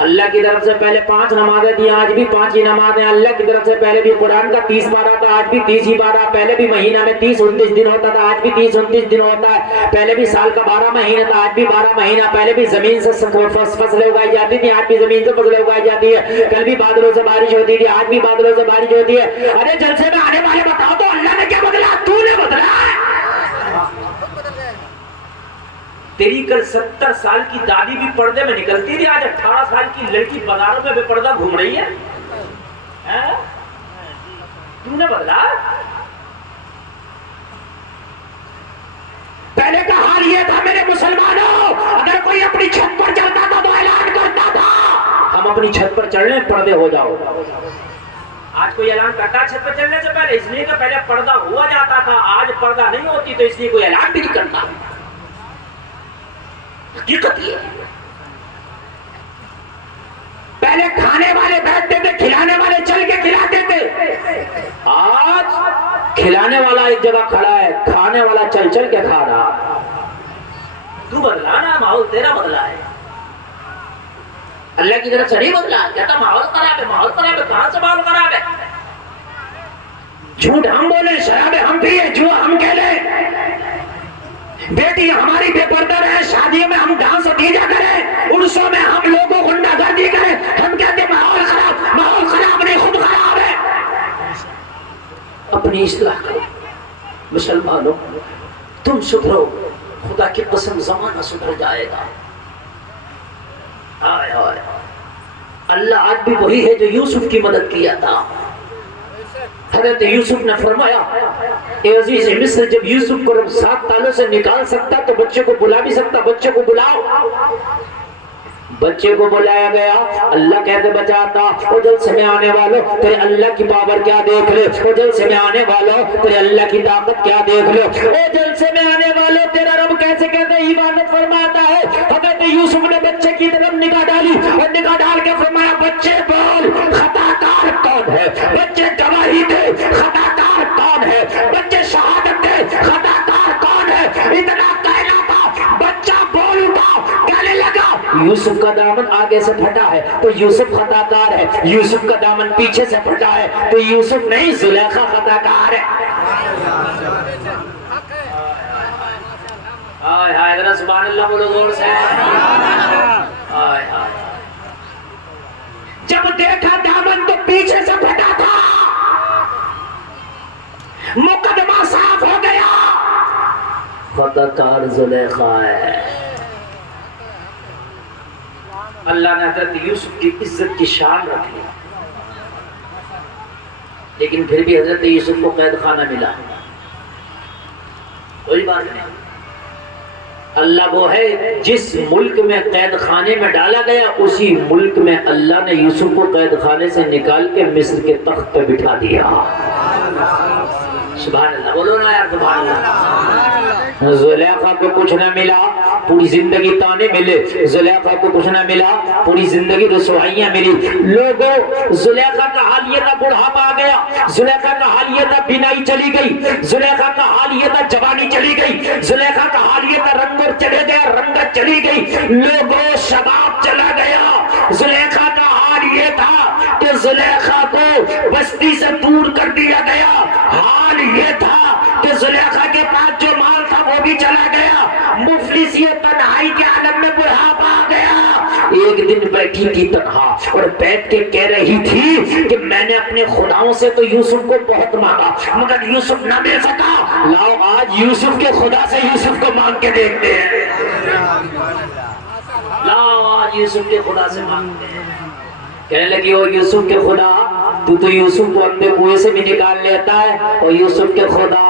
اللہ کی طرف سے پہلے 5 نمازیں دی، آج بھی 5 ہی نمازیں۔ اللہ کی طرف سے پہلے بھی قرآن کا 30 پارہ تھا، آج بھی 30 ہی پارہ۔ پہلے بھی مہینہ میں 30-29 دن ہوتا تھا، آج بھی 30-29 دن ہوتا ہے۔ پہلے بھی سال کا 12 مہینہ تھا، آج بھی 12 مہینہ۔ پہلے بھی زمین سے فصلیں اگائی جاتی تھی، آج بھی زمین سے فصلیں اگائی جاتی ہے۔ کل بھی بادلوں سے بارش ہوتی تھی، آج بھی بادلوں سے بارش ہوتی ہے۔ ارے جلسے میں آنے والے بتاؤ تو اللہ نے کیا بدلا؟ تو نے بدلا ہے۔ تیری کل 70 سال کی دادی بھی پردے میں نکلتی تھی، آج 18 سال کی لڑکی بازاروں میں بے پردہ گھوم رہی ہے۔ تم نے بدلا۔ پہلے کا حال یہ تھا میرے مسلمانوں، اگر کوئی اپنی چھت پر چلتا تھا تو اعلان کرتا تھا ہم اپنی چھت پر چڑھ لیں، پردے ہو جاؤ۔ آج کوئی اعلان کرتا چھت پر چلنے سے پہلے؟ اس لیے کہ پہلے پردہ ہوا جاتا تھا، آج پردہ نہیں ہوتی تو اس لیے کوئی اعلان بھی نہیں کرتا۔ حقیقت یہ ہے، پہلے کھانے والے بیٹھتے تھے، کھلانے والے چل کے کھلاتے تھے۔ آج کھلانے والا ایک جگہ کھڑا ہے، کھانے والا چل چل کے کھا رہا۔ تو بدلا نا، ماحول تیرا بدلا ہے، اللہ کی طرف سے نہیں بدلا۔ کہتا ماحول خراب ہے، ماحول خراب ہے، کہاں سے ماحول خراب ہے؟ جھوٹ ہم بولے، شراب ہم پیے، جوا ہم کھیلے، بیٹی ہماری بے پردہ رہے، شادیوں میں ہم ڈانس و ڈیجے کریں، عرسوں میں ہم لوگوں غنڈہ گردی کریں، ہم کہتے ہیں ماحول خراب۔ ماحول خراب نہیں، خود خراب ہے۔ اپنی اصلاح کرو مسلمانوں، تم سدھرو، خدا کی قسم زمانہ سدھر جائے گا۔ آئے آئے اللہ آج بھی وہی ہے جو یوسف کی مدد کیا تھا۔ حضرت یوسف نے فرمایا اے عزیز مصر، جب یوسف کو 7 تالوں سے نکال سکتا تو بچے کو بلا بھی سکتا، بچے کو بلاؤ۔ بچے کو بلایا گیا، اللہ کیسے بچاتا؟ وہ جلسے میں آنے والوں تیرے اللہ کی پاور کیا دیکھ لے، وہ جلسے میں آنے والوں تیرے اللہ کی طاقت کیا دیکھ لو، وہ جلسے میں آنے والوں تیرا رب کیسے کیسے عبادت فرماتا ہے۔ حضرت یوسف نے بچے کی طرف نگاہ ڈالی اور نگاہ ڈال کے فرمایا بچے بول خطا کار کون ہے، بچے گواہی دے خطا کار کون ہے، بچے شہادت دے خطا کار کون ہے۔ اتنا کہنا تھا، بچہ بول اٹھا، کہنے لگا یوسف کا دامن آگے سے پھٹا ہے تو یوسف خطا کار ہے، یوسف کا دامن پیچھے سے پھٹا ہے تو یوسف نہیں زلیخا خطا کار ہے۔ آئے آئے ذرا سبحان اللہ بولو زور سے۔ آئے آئے جب دیکھا دامن تو پیچھے سے پھٹا تھا، مقدمہ صاف ہو گیا، خطا کار زلیخا ہے۔ اللہ نے حضرت یوسف کی عزت کی شان رکھی، لیکن پھر بھی حضرت یوسف کو قید خانہ ملا، کوئی بات نہیں۔ اللہ وہ ہے جس ملک میں قید خانے میں ڈالا گیا، اسی ملک میں اللہ نے یوسف کو قید خانے سے نکال کے مصر کے تخت پہ بٹھا دیا۔ سبحان اللہ بولو نا یار، سبحان اللہ۔ زلیخا کو کچھ نہ ملا، پوری زندگی تانے ملے، زلیخا کو کچھ نہ ملا، پوری زندگی رسوائیاں ملی۔ لوگوں زلیخا کا حال یہ تھا بڑھاپا آ گیا، زلیخا کا حال یہ تھا بینائی چلی گئی، زلیخا کا حال یہ تھا جوانی چلی گئی، زلیخا کا حال یہ تھا رنگ چلے گیا، رنگت چلی گئی، لوگوں شباب چلا گیا۔ زلیخا کا حال یہ تھا کہ زلیخا کو بستی سے دور کر دیا گیا، حال یہ تھا کہ زلیخا کے پاس جو مال تھا وہ بھی چلا گیا، مفلسی و تنہائی کے عالم میں بڑھاپا آ گیا۔ ایک دن بیٹھی تھی تنہا اور بیٹھ کے کہہ رہی تھی کہ میں نے اپنے خداؤں سے تو یوسف کو بہت مانگا مگر یوسف نہ مل سکا، لاؤ آج یوسف کے خدا سے یوسف کو مانگ کے دیکھتے ہیں، لاؤ آج یوسف کے خدا سے مانگتے ہیں۔ کہنے لگی او یوسف کے خدا، تو یوسف کو اندھے کنویں سے بھی نکال لیتا ہے، او یوسف کے خدا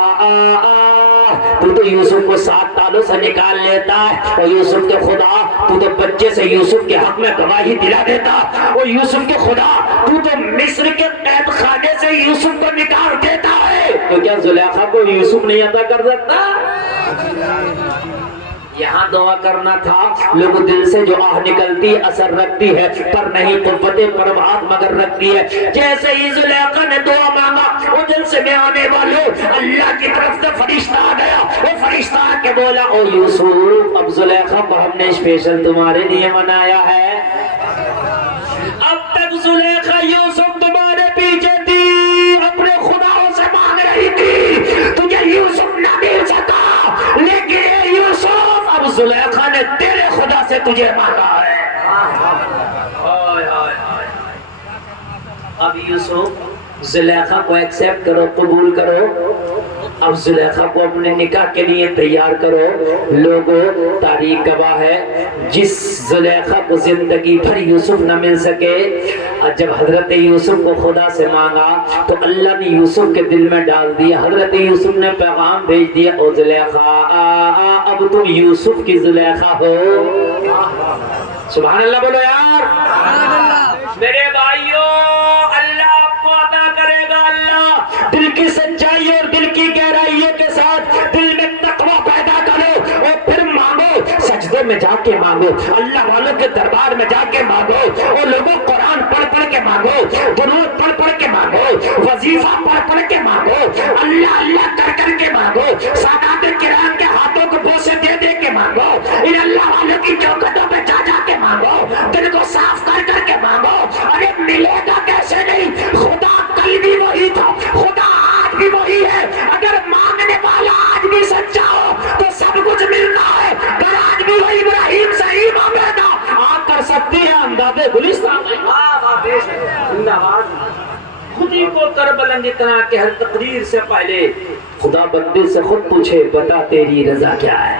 تو یوسف کو 7 تالوں سے نکال لیتا ہے، اور یوسف کے خدا تو تو بچے سے یوسف کے حق میں گواہی دلا دیتا، اور یوسف کے خدا تو تو مصر کے قید خانے سے یوسف کو نکال دیتا ہے، تو کیا زلیخا کو یوسف نہیں عطا کر سکتا؟ یہاں دعا کرنا تھا، لوگ دل سے جو آہ نکلتی اثر رکھتی ہے، پر نہیں قوت پرواز مگر رکھتی ہے۔ جیسے ہی زلیخا نے دعا مانگا، وہ دل سے میں آنے والوں اللہ کی طرف سے فرشتہ آ گیا، وہ فرشتہ آ کے بولا او یوسف، اب زلیخا کو ہم نے اسپیشل تمہارے لیے منایا ہے۔ اب تک زلیخا یوسف تمہارے پیچھے تھی، اپنے خداؤں سے مانگ رہی تھی، تجھے یوسف نہ مل سکا، لیکن اے یوسف اب زلیخا نے تیرے خدا سے تجھے مانگا ہے۔ اب یوسف زلیخا کو ایکسپٹ کرو، قبول کرو، اب زلیخا کو اپنے نکاح کے لیے تیار کرو۔ لوگوں، تاریخ گواہ ہے، جس زلیخا کو زندگی بھر یوسف نہ مل سکے، جب حضرت یوسف کو خدا سے مانگا تو اللہ نے یوسف کے دل میں ڈال دیا، حضرت یوسف نے پیغام بھیج دیا، او زلیخا اب تم یوسف کی زلیخا ہو۔ سبحان اللہ بولو یار۔ میرے بھائیوں، اللہ آپ کو عطا کرے گا، اللہ دل کی سچائی اور دل کی گہرائیوں کے ساتھ دل میں تقوی پیدا کرو اور پھر مانگو، سجدے میں جا کے مانگو، اللہ والوں کے دربار میں جا کے مانگو، اور لوگوں قرآن پڑھ پڑھ کے مانگو، درود پڑھ پڑھ کے مانگو، وظیفہ پڑھ پڑھ کے مانگو، اللہ اللہ کر کر کے مانگو، سادات کرام کے ہاتھوں کو بوسے دے دے کے مانگو، ان اللہ والوں کی چوکھٹوں پہ جا جا کے مانگو، دل کو صاف کر کر کے مانگو۔ ارے ملے گا کیسے نہیں، خدا کل بھی وہی تھا، خدا آج بھی وہی ہے، اگر مانگنے والا آج بھی سچا ہو تو سب کچھ ملنا ہے، اگر آج بھی وہی ابراہیم صحیح پیدا آپ کر سکتی ہے انداز گلستان خود ہی کو کر بلند اتنا کہ ہر تقدیر سے پہلے خدا بندے سے خود پوچھے بتا تیری رضا کیا ہے۔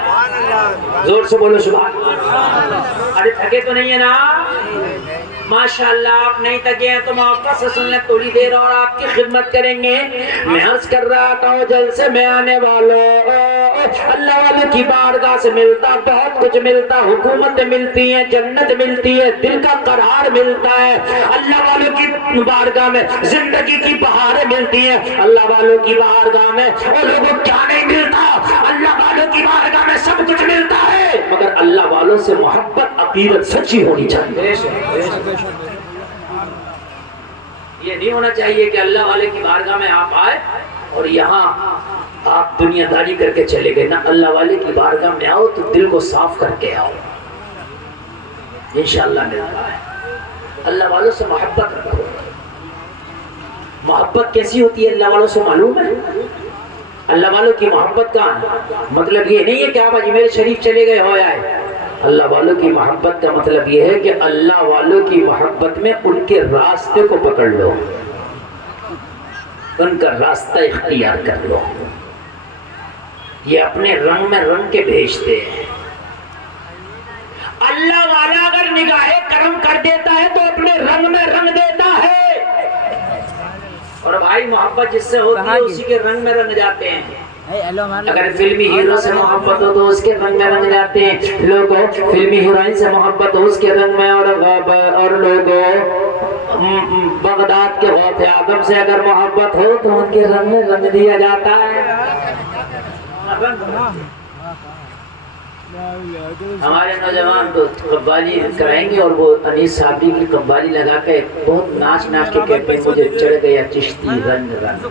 زور سے بولو سبحان اللہ۔ ارے تھکے تو نہیں ہے نا؟ ماشاءاللہ آپ نہیں تھکے ہیں تو محبت سے سن لیں تھوڑی دیر اور آپ کی خدمت کریں گے۔ میں عرض کر رہا تھا جلد سے میں آنے والوں، اللہ والوں کی بارگاہ سے ملتا بہت کچھ ملتا، حکومت ملتی ہے، جنت ملتی ہے، دل کا قرار ملتا ہے، اللہ والوں کی بارگاہ میں زندگی کی بہاریں ملتی ہیں، اللہ والوں کی بارگاہ میں اور لوگوں کیا نہیں ملتا، اللہ والوں کی بارگاہ میں سب کچھ ملتا ہے، مگر اللہ والوں سے محبت عقیدت سچی ہونی چاہیے۔ یہ نہیں ہونا چاہیے کہ اللہ والے کی بارگاہ میں آپ آئے اور یہاں آپ دنیا داری کر کے چلے گئے، نہ اللہ والے کی بارگاہ میں آؤ تو دل کو صاف کر کے آؤ، انشاءاللہ ملتا ہے۔ اللہ والوں سے محبت رکھو۔ محبت کیسی ہوتی ہے اللہ والوں سے معلوم ہے؟ اللہ والوں کی محبت کا مطلب یہ نہیں ہے کہ آپ اجمیر شریف چلے گئے ہو آئے، اللہ والوں کی محبت کا مطلب یہ ہے کہ اللہ والوں کی محبت میں ان کے راستے کو پکڑ لو، ان کا راستہ اختیار کر لو۔ یہ اپنے رنگ میں رنگ کے بھیجتے ہیں۔ اللہ والا اگر نگاہ کرم کر دیتا ہے تو اپنے رنگ میں رنگ دیتا ہے، اور بھائی محبت جس سے ہوتی ہے اسی کے رنگ میں رنگ جاتے ہیں۔ اگر فلمی ہیرو سے محبت ہو تو اس کے رنگ میں رنگ جاتے ہیں لوگوں، فلمی ہیروئن سے محبت ہو اس کے رنگ میں، اور لوگوں بغداد کے غوث اعظم سے اگر محبت ہو تو ان کے رنگ میں رنگ دیا جاتا ہے۔ ہمارے نوجوان تو قوالی کرائیں گے اور وہ انیس صاحبی کی قوالی لگا کے بہت ناچ کے کہتے ہیں مجھے چڑھ گیا چشتی رنگ رنگ،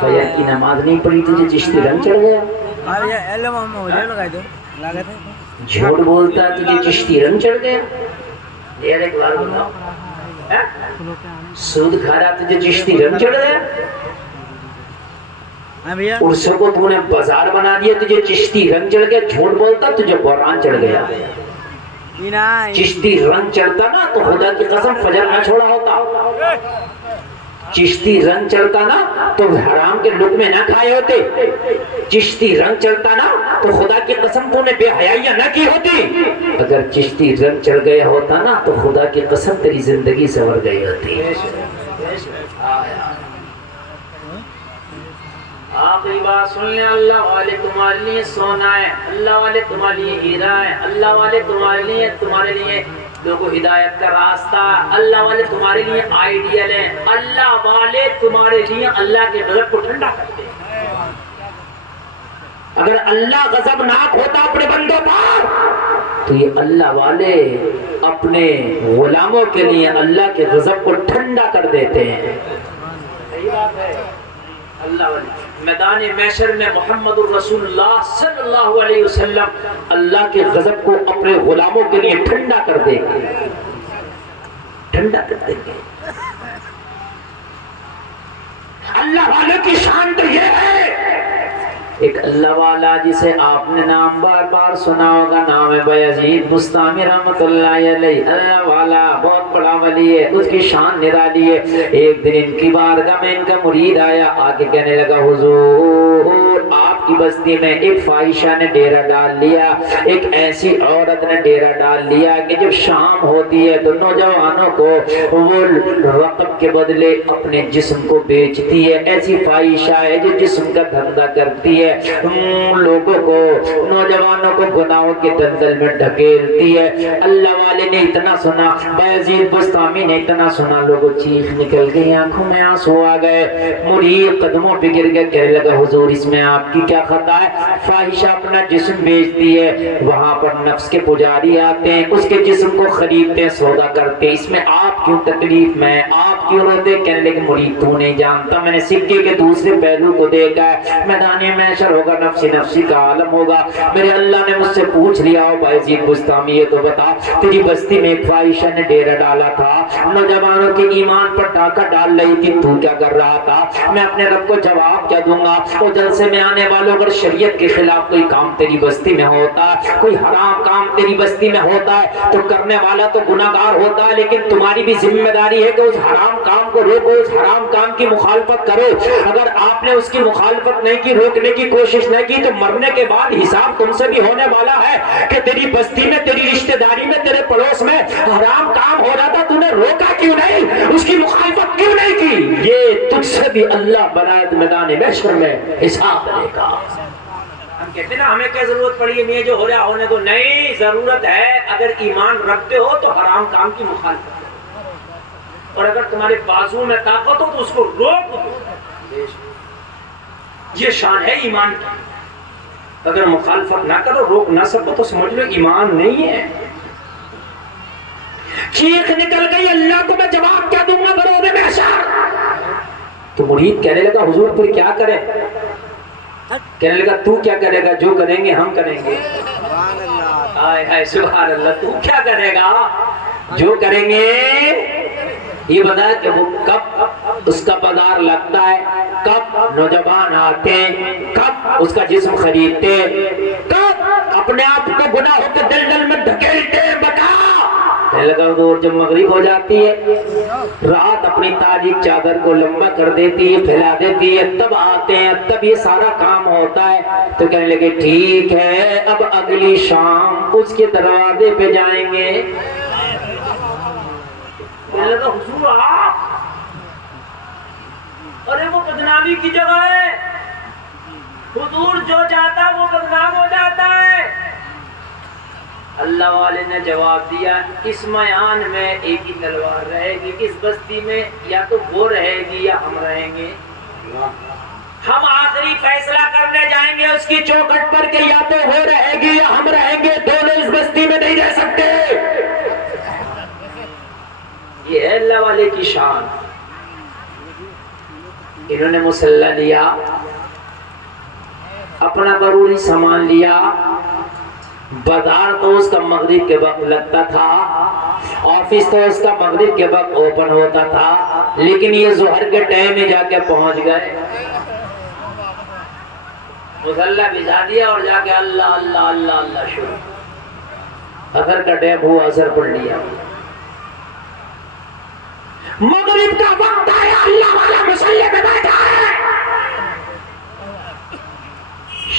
فجر کی نماز نہیں پڑھی تجھے چشتی رنگ چڑھ گیا، جھوٹ بولتا تجھے چشتی رنگ چڑھ گیا، یہ ایک بار بتاؤ، سود کھا رہا تجھے چشتی رنگ چڑھ گیا، عرصوں کو تو نے بازار بنا دیا تجھے چشتی رنگ چڑھ گیا، جھوٹ بولتا تجھے بحران چڑھ گیا۔ چشتی رنگ چڑھتا نا تو خدا کی قسم فجر نہ چھوڑا ہوتا، چشتی رنگ چڑھتا نا تو حرام کے لقمے نہ کھائے ہوتے، چشتی رنگ چڑھتا نا تو خدا کی قسم تو نے بے حیائیاں نہ کی ہوتی، اگر چشتی رنگ چڑھ گیا ہوتا نا تو خدا کی قسم تیری زندگی سنور گئی ہوتی۔ آپ آخری بات سن لیں، اللہ والے تمہارے لیے سونا ہے، اللہ والے تمہارے لیے ہیرا ہے، اللہ والے تمہارے لیے لوگوں ہدایت کا راستہ، اللہ والے تمہارے لیے آئیڈیل ہے، اللہ والے تمہارے لیے اللہ کے غضب کو ٹھنڈا کرتے ہیں۔ اگر اللہ غضبناک ہوتا اپنے بندوں پر تو یہ اللہ والے اپنے غلاموں کے لیے اللہ کے غضب کو ٹھنڈا کر دیتے ہیں۔ صحیح بات ہے۔ اللہ والے میدان محشر میں محمد الرسول اللہ صلی اللہ علیہ وسلم اللہ کے غضب کو اپنے غلاموں کے لیے ٹھنڈا کر دیں گے، ٹھنڈا کر دیں گے۔ اللہ والے کی شان تو یہ ہے، ایک اللہ والا جسے آپ نے نام بار بار سنا ہوگا، نام ہے بایزید بستامی رحمت اللہ علیہ۔ اللہ والا بہت بڑا ولی ہے، اس کی شان نرالی ہے۔ ایک دن ان کی بارگاہ میں ان کا مرید آیا، آگے کہنے لگا حضور آپ کی بستی میں ایک فاحشہ نے ڈیرا ڈال لیا، ایک ایسی عورت نے ڈیرا ڈال لیا کہ جب شام ہوتی ہے تو نوجوانوں کو وہ رقم کے بدلے اپنے جسم کو بیچتی ہے۔ ایسی فاحشہ ہے جو جسم کا دھندا کرتی ہے، لوگوں کو نوجوانوں کو گناہوں کے دلدل میں ڈھکیلتی ہے۔ اللہ والے نے اتنا سنا، بایزید بستامی نے اتنا سنا، لوگوں چیخ نکل گئی، آنکھوں میں آنسو آ گئے۔ مرید قدموں پہ گر گئے، کہنے لگا حضور اس میں آپ کی کیا خطا ہے؟ فاحشہ اپنا جسم بیچتی ہے، وہاں پر نفس کے پجاری آتے ہیں، اس کے جسم کو خریدتے ہیں، سودا کرتے ہیں، اس میں آپ کیوں تکلیف میں آپ کیوں روتے؟ کہنے لگے مرید تو نہیں جانتا، میں نے سکے کے دوسرے پہلو کو دیکھا ہے، میدان محشر ہوگا، نفسی نفسی کا عالم ہوگا، میرے اللہ نے مجھ سے پوچھ لیا ہو بایزید بستامی یہ تو بتا تیری بستی میں ایک فاحشہ نے ڈیرا ڈالا تھا، نوجوانوں کے ایمان پر ڈاکہ ڈال رہی تھی، تو کیا کر رہا تھا؟ میں اپنے رب کو جواب کیا دوں گا؟ وہ جلسے میں آنے والوں اگر شریعت کے خلاف کوئی کام تیری بستی میں ہوتا ہے، کوئی حرام کام تیری بستی میں ہوتا ہے تو کرنے والا تو گناہگار ہوتا ہے، لیکن تمہاری بھی ذمہ داری ہے کہ اس حرام کام کو روکو، اس حرام کام کی مخالفت کرو۔ اگر آپ نے اس کی مخالفت نہیں کی، روکنے کی کوشش نہ کی، تو مرنے کے بعد حساب تم سے بھی ہونے والا ہے کہ تیری بستی میں، تیری رشتہ داری میں، تیرے پڑوس میں حرام کام ہو رہا تھا، تو نے روکا کیوں نہیں؟ اس کی مخالفت کیوں نہیں کی؟ یہ تجھ سے بھی اللہ برات میدان محشر میں حساب لے گا۔ ہم کہتے ہیں نا ہمیں کیا ضرورت پڑی ہے، یہ جو ہو رہا ہونے کو، نہیں ضرورت ہے اگر ایمان رکھتے ہو تو حرام کام کی مخالفت کرو، اور اگر تمہارے بازو میں طاقت ہو تو اس کو روک دو۔ یہ شان ہے ایمان کی، اگر مخالفت نہ کرو، روک نہ سکو تو سمجھ لو ایمان نہیں ہے۔ چیخ نکل گئی، اللہ کو میں جواب کیا دوں گا بروز محشر؟ تو مرید کہنے لگا حضور پھر کیا کرے؟ کہنے لگا تو کیا کرے گا؟ جو کریں گے ہم کریں گے۔ ہائے ہائے سبحان اللہ، تو کیا کرے گا؟ جو کریں گے۔ یہ بتا کہ وہ کب اس کا بازار لگتا ہے، کب نوجوان آتے ہیں، کب اس کا جسم خریدتے، کب اپنے آپ کو گناہوں کے دلدل میں دھکیلتے، بتا۔ کہنے لگا حضور جب مغرب ہو جاتی ہے، رات اپنی تاریک چادر کو لمبا کر دیتی ہے، پھیلا دیتی ہے، تب آتے ہیں، تب یہ سارا کام ہوتا ہے۔ تو کہنے لگے ٹھیک ہے، اب اگلی شام اس کے دروازے پہ جائیں گے۔ کہنے لگا حضور آپ، ارے وہ بدنامی کی جگہ ہے، حضور جو جاتا ہے وہ بدنام ہو جاتا ہے۔ اللہ والے نے جواب دیا اس میان میں ایک ہی تلوار رہے گی، اس بستی میں یا تو وہ رہے گی یا ہم رہیں گے۔ ہم آخری فیصلہ کرنے جائیں گے اس کی چوکھٹ پر کہ یا تو وہ رہے گی یا ہم رہیں گے، دونوں اس بستی میں نہیں رہ سکتے۔ یہ ہے اللہ والے کی شان۔ انہوں نے مسلح لیا، اپنا ضروری سامان لیا، بازار تو اس کا مغرب کے وقت لگتا تھا، آفس تو اس کا مغرب کے وقت اوپن ہوتا تھا، لیکن یہ ظہر کے ٹائم میں جا کے پہنچ گئے، مسلح بجھا دیا اور جا کے اللہ اللہ اللہ اللہ شروع، اثر کا ٹائم ہوا، اثر پڑھ لیا، مغرب کا وقت آیا، اللہ والا مصلی میں بیٹھا ہے،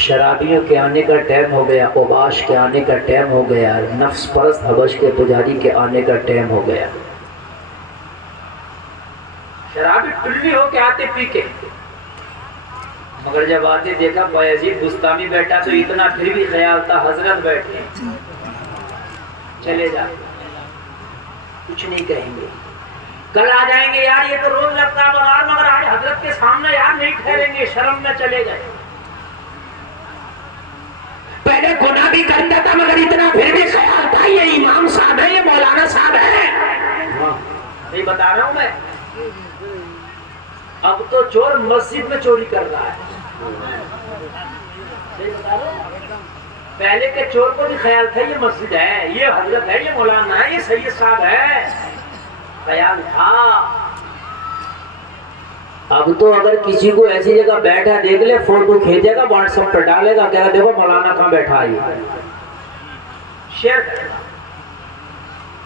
شرابیوں کے آنے کا ٹائم ہو گیا، اوباش کے آنے کا ٹائم ہو گیا، نفس پرست حبش کے پجاری کے آنے کا ٹائم ہو گیا۔ شرابی ٹلی ہو کے آتے پی کے، مگر جب آتے دیکھا بایزید بستامی بیٹھا تو اتنا پھر بھی خیال تھا حضرت بیٹھے چلے جا کچھ نہیں کہیں گے کل آ جائیں گے یار یہ تو روز لگتا ہے بازار مگر آج حضرت کے سامنے یار نہیں ٹھہریں گے شرم میں چلے گئے پہلے گناہ بھی کرتا تھا مگر اتنا پھر بھی خیال تھا یہ امام صاحب ہے یہ مولانا صاحب ہے نہیں بتا رہا ہوں میں اب تو چور مسجد میں چوری کر رہا ہے پہلے کے چور کو بھی خیال تھا یہ مسجد ہے یہ حضرت ہے یہ مولانا ہے یہ سید صاحب ہے خیال تھا اب تو اگر کسی کو ایسی جگہ بیٹھا دیکھ لے فوٹو کھینچے گا واٹس ایپ پر ڈالے گا کہہ دیکھو مولانا کہاں بیٹھا ہے شیئر کرے گا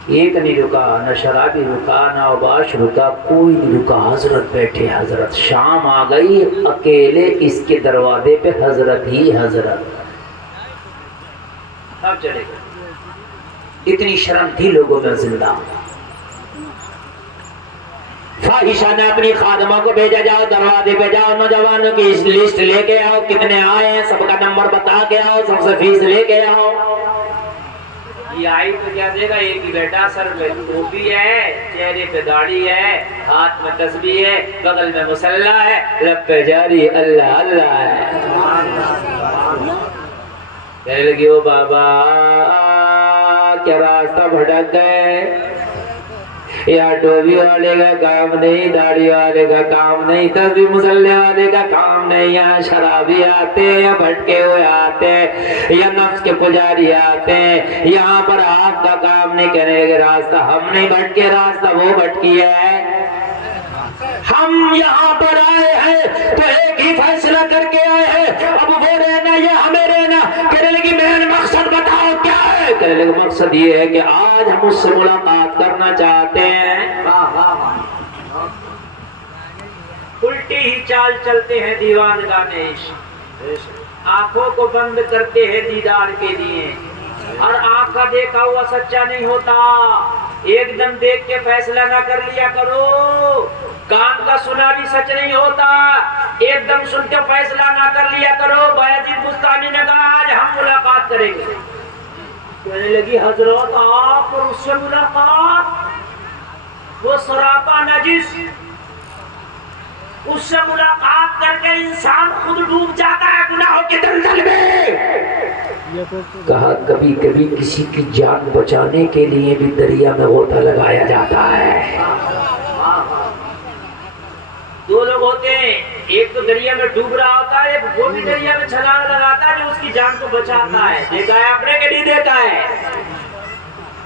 ایک نہیں رکا نہ شرابی رکا نہ عباش رکا کوئی نہیں رکا حضرت بیٹھے حضرت شام آ گئی اکیلے اس کے دروازے پہ حضرت ہی حضرت اب چلے گئے اتنی شرم تھی لوگوں میں زندہ فاحشہ نے اپنی خادمہ کو بھیجا جاؤ دروازے پہ جاؤ نوجوانوں کی لسٹ لے کے آؤ کتنے آئے ہیں سب کا نمبر بتا کے آؤ سب سے فیس لے کے آؤ یہ آئی تو کیا دے گا ایک ہی بیٹا سر پہ ٹوپی ہے چہرے پہ داڑھی ہے ہاتھ میں تسبیح ہے بغل میں مصلی ہے لب پہ جاری اللہ اللہ ہے کہنے لگی وہ بابا کیا راستہ بھٹک گئے یا ٹوپی والے کا کام نہیں داڑھی والے کا کام نہیں تسبیح مصلی والے کا کام نہیں یہاں شرابی آتے یا بھٹکے ہوئے آتے یا نفس کے پجاری آتے یہاں پر آپ کا کام نہیں کہنے لگے راستہ ہم نہیں بھٹکے راستہ وہ بھٹکی ہے ہم یہاں پر آئے ہیں تو ایک ہی فیصلہ کر کے آئے ہیں اب وہ رہنا یا ہمیں رہنا کہنے لگی میں مقصد بتاؤ کیا ہے کہنے لگے مقصد یہ ہے کہ آج ہم اس سے ملاقات کرنا چاہتے ہیں الٹی ہی چال چلتے ہیں دیوان گانے آنکھوں کو بند کرتے ہیں دیدار کے لیے اور آنکھ کا دیکھا ہوا سچا نہیں ہوتا ایک دم دیکھ کے فیصلہ نہ کر لیا کرو کان کا سنا بھی سچ نہیں ہوتا ایک دم سن کے فیصلہ نہ کر لیا کرو بایزید بستامی نے کہا آج ہم ملاقات کریں گے کہنے لگی حضرت آپ اور اس سے ملاقات وہ سراپا نجس اس سے ملاقات کر کے انسان خود ڈوب جاتا ہے گناہوں کے دلدل میں کہا کبھی کبھی کسی کی جان بچانے کے لیے بھی دریا میں غوطہ لگایا جاتا ہے دو لوگ ہوتے ہیں ایک تو دریا میں ڈوب رہا ہوتا ہے ایک وہ بھی دریا میں چھلانگ لگاتا ہے جو اس کی جان کو بچاتا ہے دیکھا ہے آپ نے کہ نہیں دیکھا ہے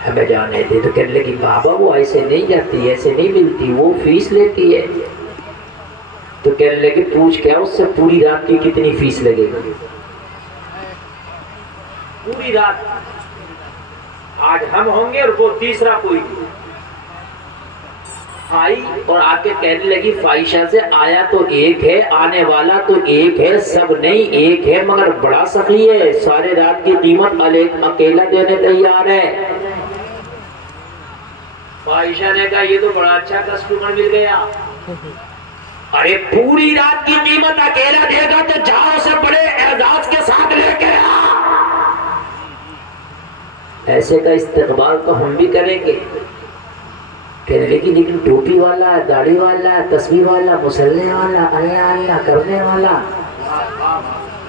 ہمیں جانے دے تو کہنے لگی بابا وہ ایسے نہیں جاتی ایسے نہیں ملتی وہ فیس لیتی ہے تو کہنے لگے پوچھ کیا اس سے پوری رات کی کتنی فیس لگے گی پوری رات آج ہم ہوں گے اور وہ تیسرا کوئی آئی اور آ کے کہنے لگی فاحشہ سے آیا تو ایک ہے آنے والا تو ایک ہے سب نہیں ایک ہے مگر بڑا سخی ہے سارے رات کی قیمت اکیلا دینے تیار ہے فاحشہ نے کہا یہ تو بڑا اچھا کسٹمر مل گیا ارے پوری رات کی قیمت اکیلا دے گا تو جاؤ سے بڑے اعزاز کے ساتھ لے کے آ ایسے کا استقبال تو ہم بھی کریں گے کہنے لگی لیکن ٹوپی والا داڑھی والا تسبیح والا مصلی والا اللہ اللہ کرنے والا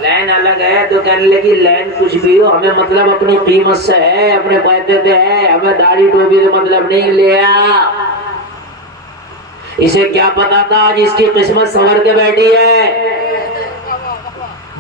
لائن الگ ہے تو کہنے لگی لائن کچھ بھی ہو ہمیں مطلب اپنی قیمت سے ہے اپنے پیسے سے ہے ہمیں داڑھی ٹوپی سے مطلب نہیں لیا اسے کیا پتا تھا آج اس کی قسمت سنور کے بیٹھی ہے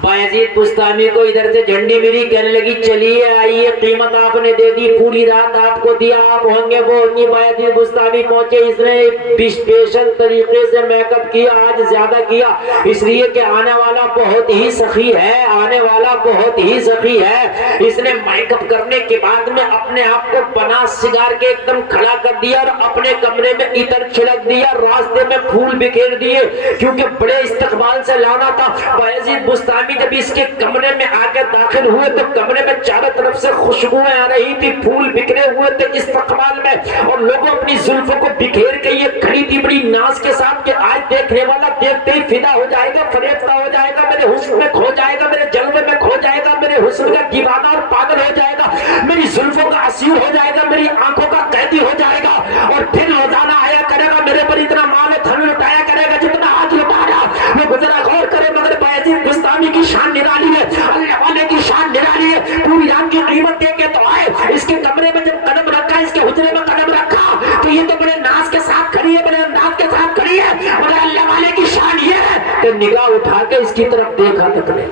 بایزید بستامی کو ادھر سے جھنڈی ملی کہنے لگی چلیے آئیے قیمت آپ نے دے دی پوری رات آپ کو دیا آپ ہوں گے وہ ہوں گی بایزید بستامی پہنچے اس نے اسپیشل طریقے سے میک اپ کیا آج زیادہ کیا اس لیے کہ آنے والا بہت ہی سخی ہے آنے والا بہت ہی سخی ہے اس نے میک اپ کرنے کے بعد میں اپنے آپ کو پناہ سگار کے ایک دم کھڑا کر دیا اور اپنے کمرے میں عطر چھڑک دیا راستے میں پھول بکھیر دیے کیونکہ بڑے استقبال سے لانا تھا بایزید بستامی جب اس کے کمرے میں آ کے داخل ہوئے تو کمرے میں چاروں طرف سے خوشبوئیں آ رہی تھی پھول بکھرے ہوئے تھے استقبال میں اور لوگوں اپنی زلفوں کو بکھیر کے یہ کھڑی تھی بڑی ناز کے ساتھ کہ آج دیکھنے والا دیکھتے ہی فدا ہو جائے گا فریفتہ ہو جائے گا میرے حسن میں کھو جائے گا، میرے جلوے میں کھو جائے گا، میرے حسن کا دیوانہ اور پاگل ہو جائے گا، میری زلفوں کا اسیر ہو جائے گا، میری آنکھوں کا قیدی ہو جائے گا، اور پھر روزانہ آیا کرے گا میرے پر اتنا مال دھن لٹایا کرے گا جتنا آج لٹایا۔ وہ گزرا غور کرے مگر بایزید بستامی کی شان نرالی ہے، اللہ والے کی شان نرالی ہے، پوری رات کی قیمت دے کے تو آئے، اس کے کمرے میں جب قدم رکھا، اس کے حجرے میں قدم رکھا تو یہ تو بڑے ناز کے ساتھ کھڑی ہے، بڑے انداز کے ساتھ کھڑی ہے، مگر اللہ والے کی شان یہ ہے کہ نگاہ اٹھا کے اس کی طرف دیکھا تک نہیں،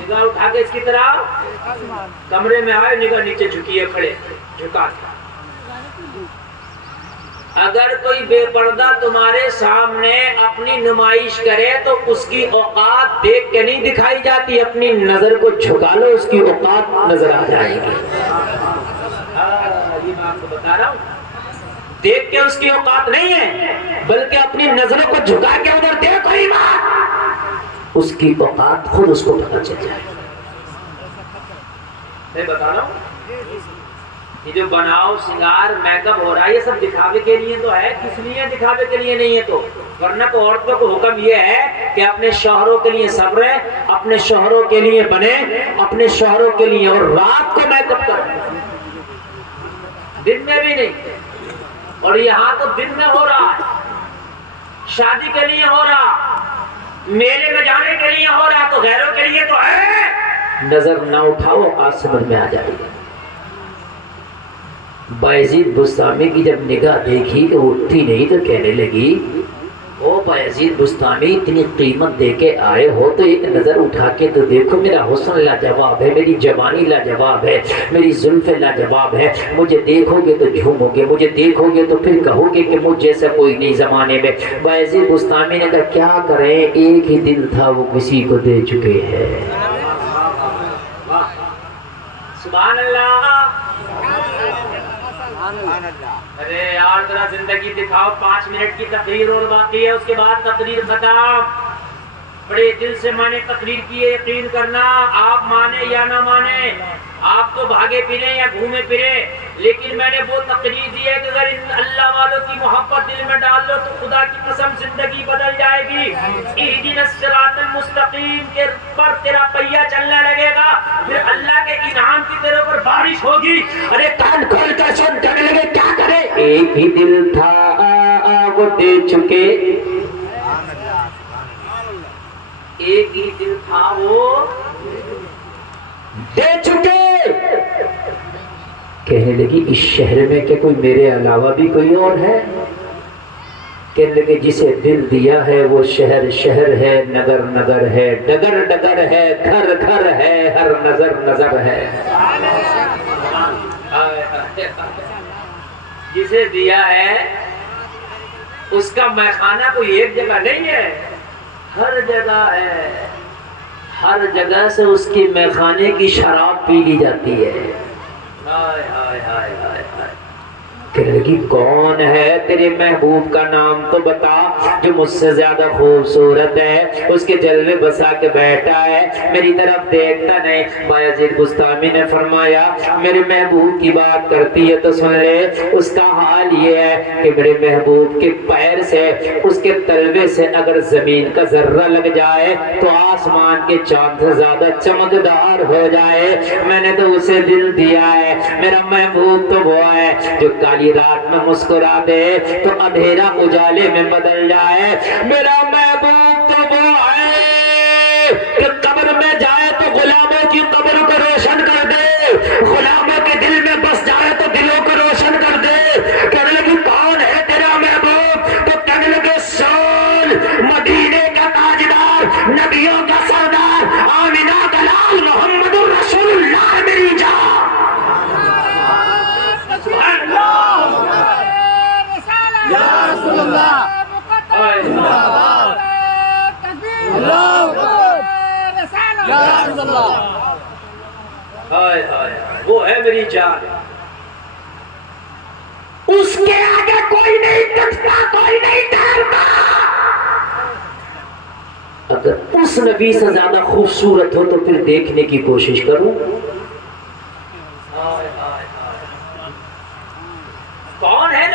نگاہ اٹھا کے اس کی طرح کمرے میں آئے، نگاہ نیچے جھکی ہے، کھڑے جھکا کے۔ اگر کوئی بے پردہ تمہارے سامنے اپنی نمائش کرے تو اس کی اوقات دیکھ کے نہیں دکھائی جاتی، اپنی نظر کو جھکا لو اس کی اوقات نظر آ جائے گی۔ یہ میں آپ کو بتا رہا ہوں، دیکھ کے اس کی اوقات نہیں ہے، بلکہ اپنی نظروں کو جھکا کے ادھر دیکھو ایمان، اس کی اوقات خود اس کو پتہ چل جائے گی۔ میں بتا رہا ہوں یہ جو بناؤ سنگار میک اپ ہو رہا ہے یہ سب دکھاوے کے لیے تو ہے، کس لیے دکھاوے کے لیے نہیں ہے تو، ورنہ تو عورتوں کو حکم یہ ہے کہ اپنے شوہروں کے لیے صبریں، اپنے شوہروں کے لیے بنے، اپنے شوہروں کے لیے، اور رات کو میک اپ کریں، دن میں بھی نہیں۔ اور یہاں تو دن میں ہو رہا ہے، شادی کے لیے ہو رہا، میلے میں جانے کے لیے ہو رہا، تو غیروں کے لیے تو ہے۔ نظر نہ اٹھاؤ، اوقات سمجھ میں آ جائے گی۔ بایزید بستامی کی جب نگاہ دیکھی کہ اٹھتی نہیں تو کہنے لگی، او بایزید بستامی اتنی قیمت دے کے آئے ہو تو ایک نظر اٹھا کے تو دیکھو، میرا حسن لاجواب ہے، میری جوانی لاجواب ہے، میری زلفیں لاجواب ہے، مجھے دیکھو گے تو جھومو گے، مجھے دیکھو گے تو پھر کہو گے کہ مجھ جیسا کوئی نہیں زمانے میں۔ بایزید بستامی نے کہا کیا کریں، ایک ہی دل تھا وہ کسی کو دے چکے ہیں۔ سبحان اللہ۔ ارے یار ذرا زندگی دکھاؤ، 5 منٹ کی تقریر اور باقی ہے، اس کے بعد تقریر ختم۔ بڑے دل سے میں نے تقریر کی ہے، یقین کرنا، آپ مانے یا نہ مانے، آپ تو بھاگے پھرے یا گھومے پھرے، لیکن میں نے وہ تقریر دی ہے کہ اگر ان اللہ والوں کی محبت دل میں ڈال لو تو خدا کی قسم زندگی بدل جائے گی۔ اہدنا الصراط المستقیم کے پر تیرا پہیا چلنے لگے گا، پھر اللہ کے انعام کی تیرے اوپر بارش ہوگی۔ ارے کان کھول کر سن، کہنے لگے کیا کرے، ایک ہی دل تھا وہ دے چکے، ایک ہی دل تھا وہ دے چکے۔ کہنے لگی اس شہر میں کہ کوئی میرے علاوہ بھی کوئی اور ہے؟ کہنے لگے جسے دل دیا ہے وہ شہر شہر ہے، نگر نگر ہے، ڈگر ڈگر ہے، گھر گھر ہے، ہر نظر نظر ہے۔ جسے دیا ہے اس کا میخانہ کوئی ایک جگہ نہیں ہے، ہر جگہ ہے، ہر جگہ سے اس کی میخانے کی شراب پی لی جاتی ہے۔ ہائے ہائے ہائے ہائے ہائے۔ کہنے لگی کون ہے تیرے محبوب کا نام تو بتا جو مجھ سے زیادہ خوبصورت ہے، اس کے جلوے بسا کے بیٹھا ہے، میری طرف دیکھتا نہیں۔ بایزید بستامی نے فرمایا میرے محبوب کی بات کرتی ہے تو سن لے، اس کا حال یہ ہے کہ میرے محبوب کے پیر سے، اس کے تلوے سے اگر زمین کا ذرہ لگ جائے تو آسمان کے چاند سے زیادہ چمکدار ہو جائے۔ میں نے تو اسے دل دیا ہے، میرا محبوب تو وہ ہے جو کالی رات میں مسکرا دے تو اندھیرا اجالے میں بدل جائے۔ میرا محبوب تو وہ ہے کہ قبر میں جائے تو غلاموں کی قبر کو روشن کر دے، غلاموں کے دل میں بس جائے تو دلوں کو روشن کر دے۔ کہنے لگی کون ہے تیرا محبوب؟ تو کہنے لگے سول، مدینے کا تاجدار، نبیوں کا سردار، آمینہ کا لال، محمد الرسول اللہ میری جان۔ وہ ہے میری جان، اس کے آگے کوئی نہیں ٹکتا، کوئی نہیں ٹھہرتا۔ اگر اس نبی سے زیادہ خوبصورت ہو تو پھر دیکھنے کی کوشش کروں۔ کون ہے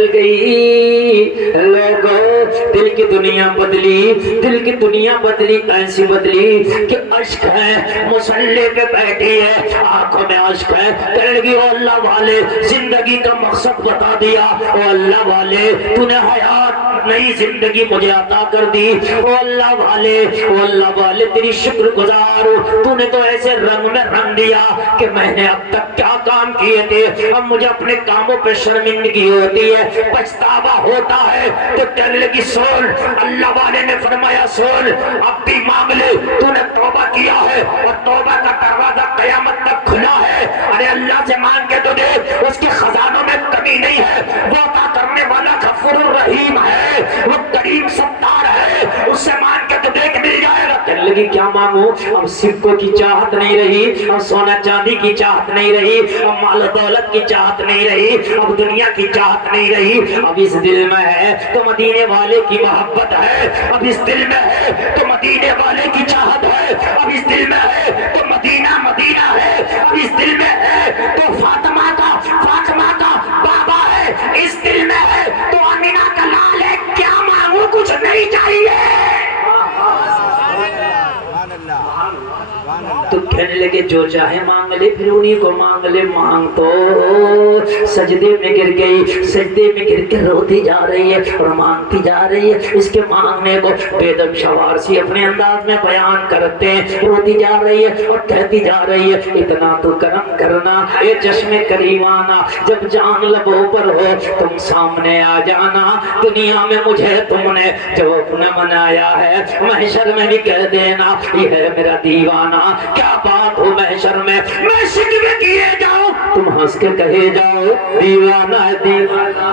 بدل گئی لوگوں، دل کی دنیا بدلی، دل کی دنیا بدلی، ایسی بدلی کہ اشک ہے، مصلی پہ بیٹھی ہے، آنکھوں میں اشک ہے، کہنے لگی او اللہ والے زندگی کا مقصد بتا دیا، او اللہ والے تو نے حیات نئی زندگی مجھے عطا کر دی، او اللہ والے، او اللہ والے تیری شکر گزار ہوں، تو نے تو ایسے رنگ میں رنگ دیا کہ میں نے اب تک کیا کام کیے تھے، اب مجھے اپنے کاموں پہ شرمندگی ہوتی ہے، پچھتاوا ہوتا ہے، تو کہنے لگی سن، اللہ والے نے فرمایا سن، اب بھی مانگ لے، تو نے توبہ کیا ہے اور توبہ کا دروازہ قیامت تک کھلا ہے، ارے اللہ سے مانگ کے تو دے، اس کے خزانوں میں کمی نہیں ہے، وہ عطا کرنے والا غفور الرحیم ہے، وہ کریم ستار ہے، اس سے مانگ کے تو دیکھ مل جائے گا۔ کہنے لگی کیا مانگوں؟ اب سکوں کی چاہت نہیں رہی، اب سونا چاندی کی چاہت نہیں رہی، اب مال و دولت کی چاہت نہیں رہی، اب دنیا کی چاہت نہیں رہی، اب اس دل میں ہے تو مدینے والے کی محبت ہے، اب اس دل میں ہے تو مدینے والے کی چاہت ہے، اب اس دل میں ہے تو مدینہ مدینہ ہے، اب اس دل میں ہے تو فاطمہ کا بابا ہے، اس دل میں ہے تو امینہ کا لال ہے، کیا مانگوں؟ کچھ نہیں چاہیے۔ تو کہنے لگے جو چاہے مانگ لے، پھر انہی کو مانگ لے، مانگ تو سجدے میں گر گئی، سجدے میں گر کے روتی جا رہی ہے اور مانگتی جا رہی ہے، اس کے مانگنے کو بیدم شوارسی اپنے انداز میں بیان کرتے ہیں، روتی جا رہی ہے اور کہتی جا رہی ہے اتنا تو کرم کرنا اے چشم کریمانہ، جب جان لبوں پر ہو تم سامنے آ جانا، دنیا میں مجھے تم نے جو اپنا منایا ہے، محشر میں بھی کہہ دینا یہ ہے میرا دیوانہ، کیا بات ہو محشر میں میں شکوے کیے جاؤں، تم ہنس کے کہے جاؤ دیوانہ ہے دیوانہ۔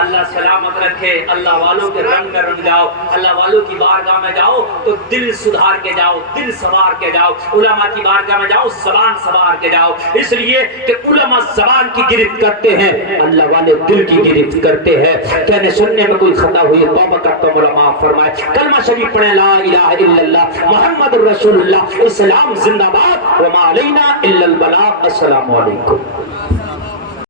اللہ سلامت رکھے، اللہ والوں کے رنگ میں رنگ جاؤ، اللہ والوں کی بارگاہ میں جاؤ تو دل سدھار کے جاؤ، دل سوار کے جاؤ، علماء کی بارگاہ میں جاؤ زبان سوار کے جاؤ، اس لیے کہ علماء زبان کی گرفت کرتے ہیں، اللہ والے دل کی گرفت کرتے ہیں۔ کہنے سننے میں کوئی خطا ہوئی توبہ کرتا ہوں، مولا معاف فرمائے، کلمہ شریف پڑھیں لا الہ الا اللہ محمد رسول اللہ، اسلام زندہ باد، وما علینا الا البلاغ۔ السلام علیکم۔